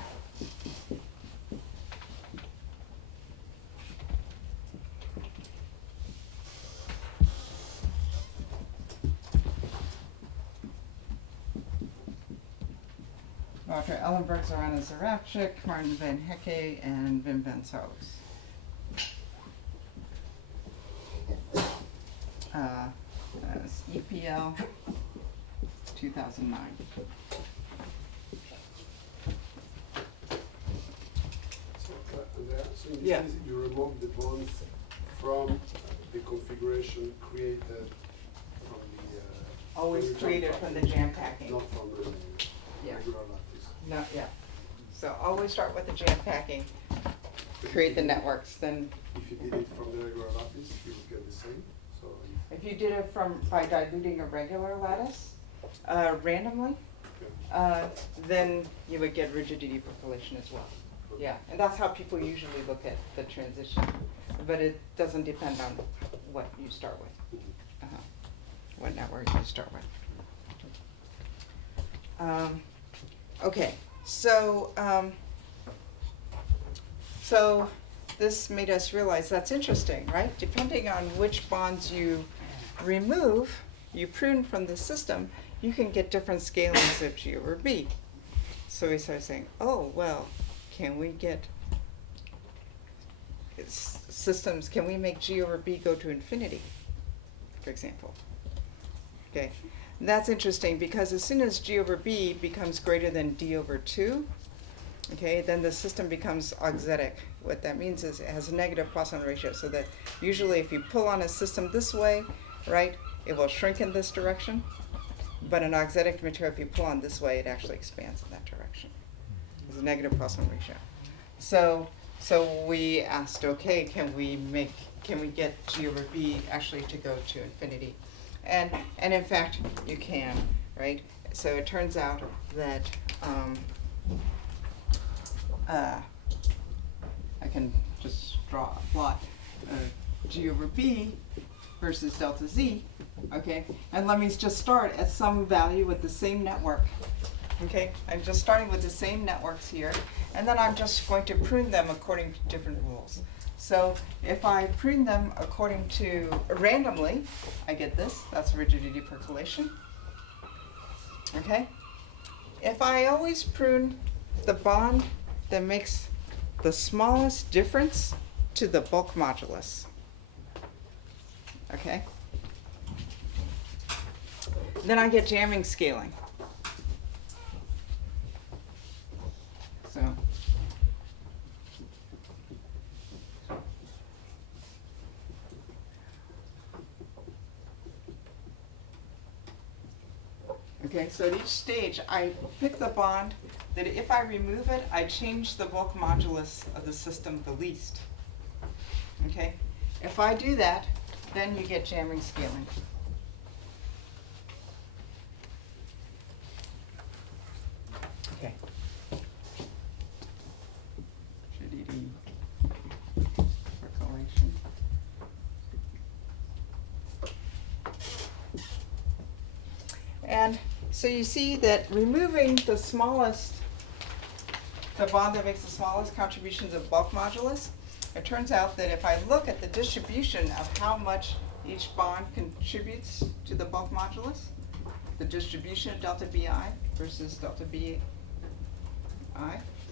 Dr. Ellenberg, Zorana Zarafchik, Martin Van Hecke, and Wim van Saarloos. That's EPL 2009. So in this Yeah. case, you remove the bonds from the configuration created from the Always original created package, from the jam packing. not from the Yeah. regular lattice. No, yeah. So always start with the jam packing, create the networks, then If you did it from the regular lattice, you would get the same. So if you did it by diluting a regular lattice randomly, then you would get rigidity percolation as well. Yeah, and that's how people usually look at the transition, but it doesn't depend on what you start with, what network you start with. Okay, so this made us realize that's interesting, right? Depending on which bonds you remove, you prune from the system, you can get different scalings of G over B. So we started saying, oh, well, can we get systems, can we make G over B go to infinity, for example? Okay, and that's interesting because as soon as G over B becomes greater than D over 2, okay, then the system becomes auxetic. What that means is it has a negative Poisson ratio, so that usually if you pull on a system this way, right, it will shrink in this direction. But an auxetic material, if you pull on this way, it actually expands in that direction. It's a negative Poisson ratio. So So we asked, okay, can we get G over B actually to go to infinity? And in fact, you can, right? So it turns out that I can just draw a plot of G over B versus delta Z, okay? And let me just start at some value with the same network, okay? I'm just starting with the same networks here, and then I'm just going to prune them according to different rules. So if I prune them according to randomly, I get this, that's rigidity percolation, okay? If I always prune the bond that makes the smallest difference to the bulk modulus, okay? Then I get jamming scaling. So okay, so at each stage I pick the bond that if I remove it, I change the bulk modulus of the system the least. Okay? If I do that, then you get jamming scaling. Okay. Rigidity, percolation. And so you see that removing the bond that makes the smallest contribution to the bulk modulus, it turns out that if I look at the distribution of how much each bond contributes to the bulk modulus, the distribution of delta BI versus delta BI,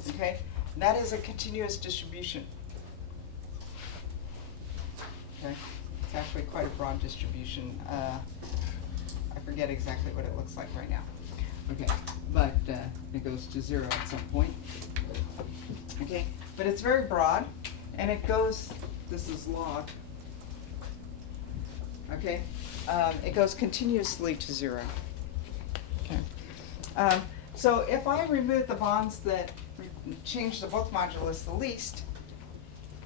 okay, that is a continuous distribution. Okay, it's actually quite a broad distribution. I forget exactly what it looks like right now. Okay, but it goes to 0 at some point. Okay, but it's very broad, and it goes, this is log, okay? It goes continuously to 0. Okay. So if I remove the bonds that change the bulk modulus the least,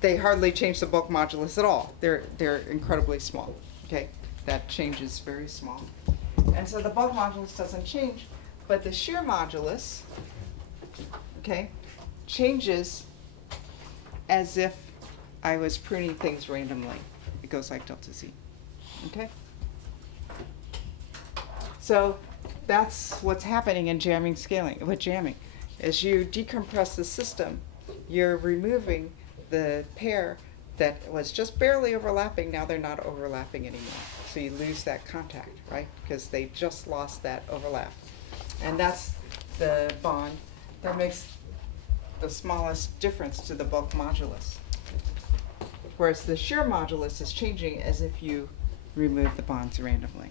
they hardly change the bulk modulus at all. They're incredibly small, okay? That change is very small. And so the bulk modulus doesn't change, but the shear modulus, okay, changes as if I was pruning things randomly. It goes like delta Z, okay? So that's what's happening in jamming scaling, with jamming. As you decompress the system, you're removing the pair that was just barely overlapping. Now they're not overlapping anymore. So you lose that contact, right? Because they just lost that overlap. And that's the bond that makes the smallest difference to the bulk modulus. Whereas the shear modulus is changing as if you remove the bonds randomly.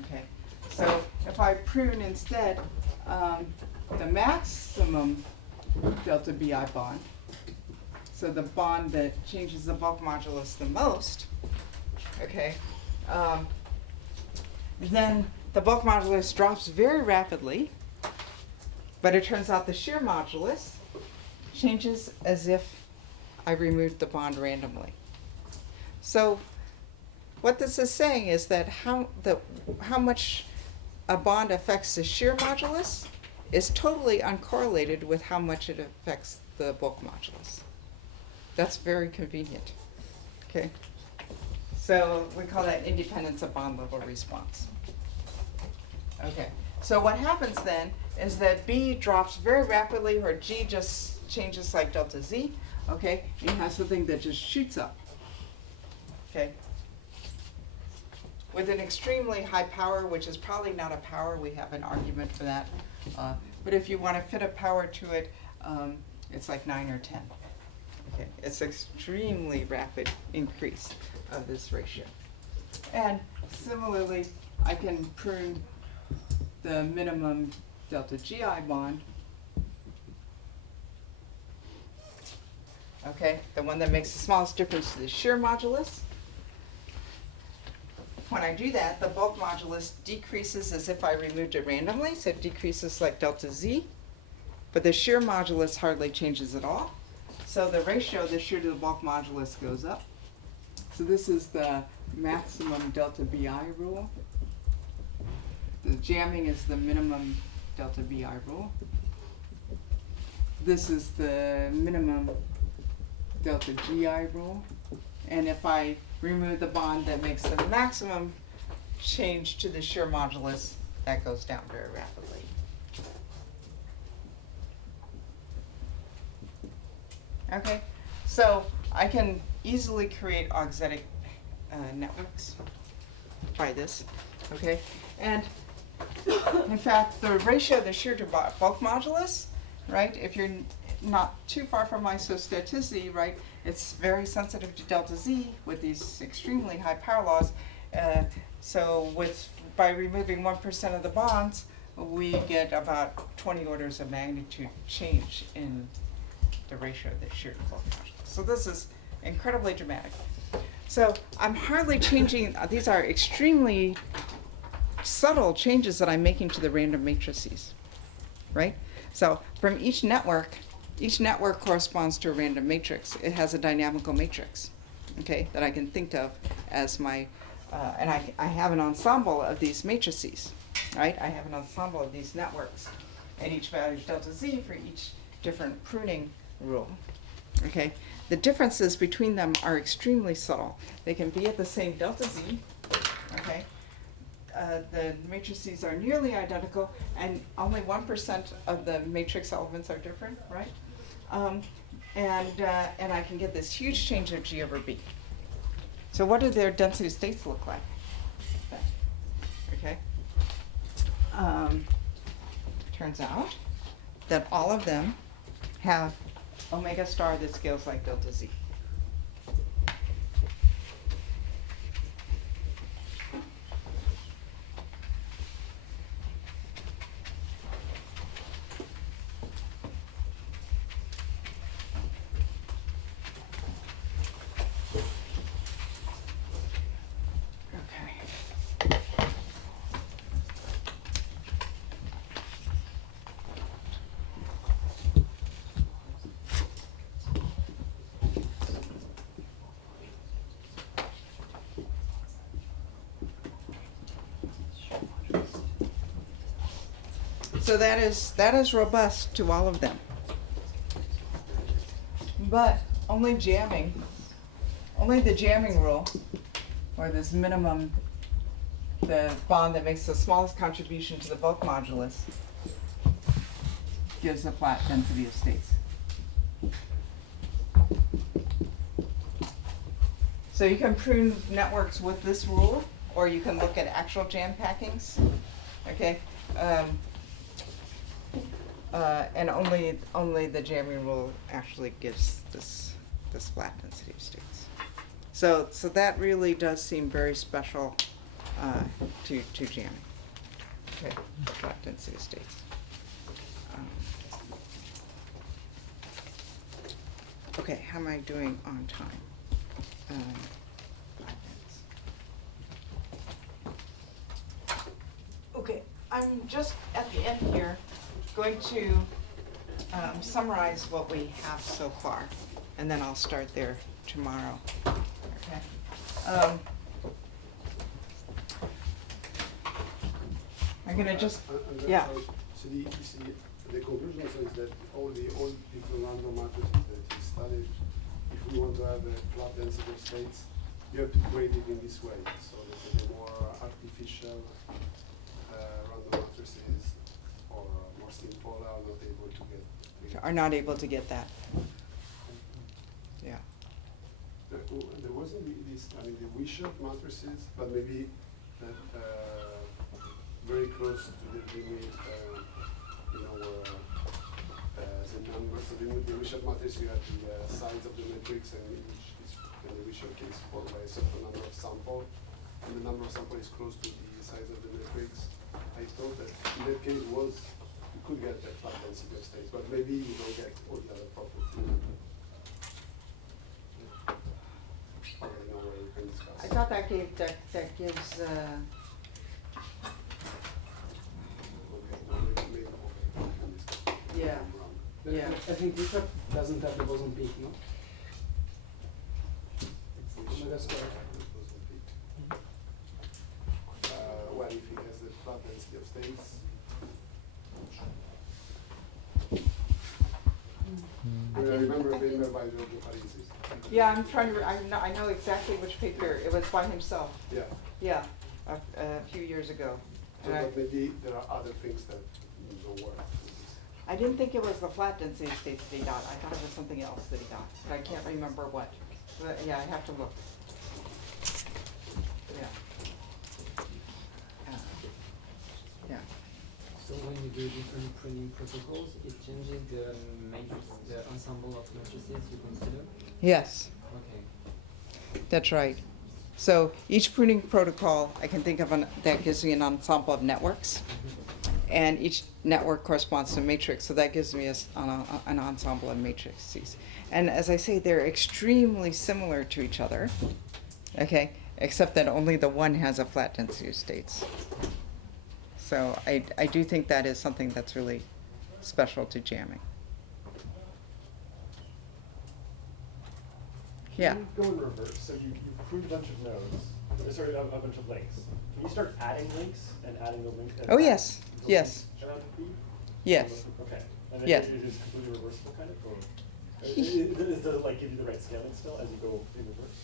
Okay. So if I prune instead the maximum delta BI bond, so the bond that changes the bulk modulus the most, okay, then the bulk modulus drops very rapidly, but it turns out the shear modulus changes as if I removed the bond randomly. So what this is saying is that how much a bond affects the shear modulus is totally uncorrelated with how much it affects the bulk modulus. That's very convenient, okay? So we call that independence of bond level response. Okay, so what happens then is that B drops very rapidly, or G just changes like delta Z, okay? You have something that just shoots up, okay? With an extremely high power, which is probably not a power, we have an argument for that. But if you want to fit a power to it, it's like 9 or 10. Okay, it's extremely rapid increase of this ratio. And similarly, I can prune the minimum delta GI bond. Okay, the one that makes the smallest difference to the shear modulus. When I do that, the bulk modulus decreases as if I removed it randomly, so it decreases like delta Z, but the shear modulus hardly changes at all. So the ratio, the shear to the bulk modulus goes up. So this is the maximum delta BI rule. The jamming is the minimum delta BI rule. This is the minimum delta GI rule. And if I remove the bond that makes the maximum change to the shear modulus, that goes down very rapidly. Okay, so I can easily create auxetic networks by this, okay? And in fact, the ratio of the shear to bulk modulus, right, if you're not too far from isostaticity, right, it's very sensitive to delta Z with these extremely high power laws. So by removing 1% of the bonds, we get about 20 orders of magnitude change in the ratio of the shear to bulk modulus. So this is incredibly dramatic. So I'm hardly changing, these are extremely subtle changes that I'm making to the random matrices, right? So from each network corresponds to a random matrix. It has a dynamical matrix, okay, that I can think of as my, and I have an ensemble of these matrices, right? I have an ensemble of these networks, and each value is delta Z for each different pruning rule, okay? The differences between them are extremely subtle. They can be at the same delta Z, okay? The matrices are nearly identical, and only 1% of the matrix elements are different, right? And I can get this huge change of G over B. So what do their density states look like? Okay. Turns out that all of them have omega star that scales like delta Z. So that is robust to all of them. But only the jamming rule, or this minimum, the bond that makes the smallest contribution to the bulk modulus, gives a flat density of states. So you can prune networks with this rule, or you can look at actual jam packings, okay? And only the jamming rule actually gives this flat density of states. So that really does seem very special to jamming. Okay, flat density of states. Okay, how am I doing on time? 5 minutes. Okay, I'm just at the end here going to summarize what we have so far, and then I'll start there tomorrow. Okay. I'm gonna just, yeah. So the conclusion is that all different random matrices that you studied, if we want to have a flat density of states, you have to create it in this way. So the more artificial random matrices or more simple are not able to get that. Yeah. There wasn't really this, the Wishart matrices, but maybe very close to the limit, the numbers. So the Wishart matrix, you have the size of the matrix, and in the Wishart case, formed by a certain number of samples, and the number of samples is close to the size of the matrix. I thought that in that case you could get a flat density of states, but maybe you don't get all the other properties. I thought that gives yeah. I think Wishart doesn't have the boson peak, no? It's omega squared. Well, if he has the flat density of states. I remember Weber-Weiser of the Parisis. Yeah, I'm trying to, I know exactly which figure, it was by himself, Yeah. yeah, a few years ago. So And I- but maybe there are other things that don't work. I didn't think it was the flat density states that he got, I thought it was something else that he got, but I can't remember what. But, yeah, I have to look. Yeah. Yeah. So when you do different pruning protocols, it changes the matrix, the ensemble of matrices you consider? Yes, Okay. that's right. So each pruning protocol, I can think of that gives me an ensemble of networks. And each network corresponds to a matrix, so that gives me an ensemble of matrices. And as I say, they're extremely similar to each other, okay, except that only the one has a flat density of states. So I do think that is something that's really special to jamming. Yeah. Can you go in reverse? So you pruned a bunch of nodes, sorry, a bunch of links. Can you start adding links and adding the link? Oh, yes. the Yes. links around the P? Yes. Okay. And Yes. it is completely reversible kind of, or does it like give you the right scaling still as you go in reverse?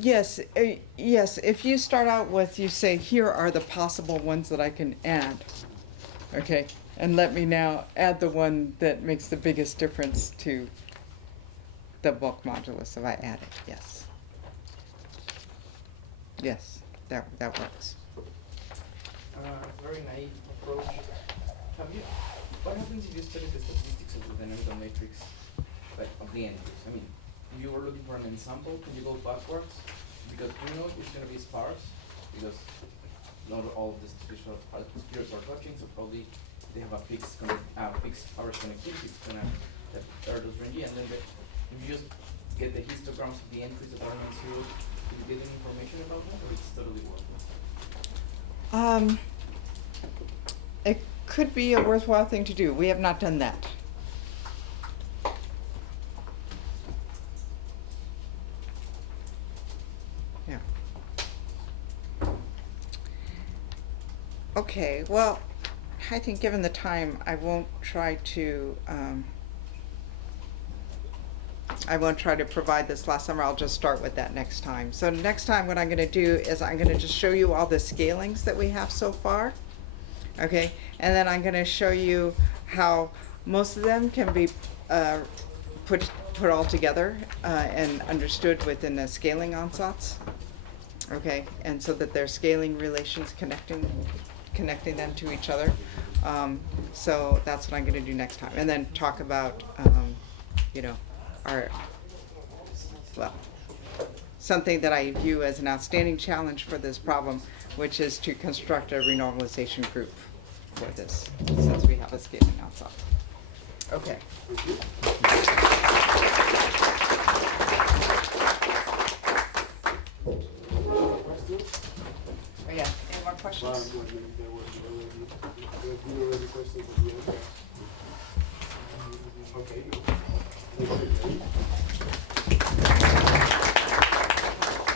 Yes, yes, if you start out with, you say, here are the possible ones that I can add, okay? And let me now add the one that makes the biggest difference to the bulk modulus if I add it, yes. Yes, that works. Very naive approach. What happens if you study the statistics of the dynamical matrix, like of the entries? I mean, if you were looking for an ensemble, can you go backwards? Because you know it's going to be sparse, because not all of the spheres are touching, so probably they have a fixed average connectivity. It's going to are those rangy, and then if you just get the histograms of the entries that are non-zero, do you get any information about that, or it's totally worthless? It could be a worthwhile thing to do. We have not done that. Yeah. Okay, well, I think given the time, I won't try to provide this last summer. I'll just start with that next time. So next time what I'm going to do is I'm going to just show you all the scalings that we have so far. Okay, and then I'm going to show you how most of them can be put all together and understood within a scaling ansatz. Okay, and so that there's scaling relations connecting them to each other. So that's what I'm going to do next time, and then talk about something that I view as an outstanding challenge for this problem, which is to construct a renormalization group for this, since we have a scaling outside. Okay. Questions? Oh, yeah, any more questions? There have been already questions at the end. Okay. Thank you.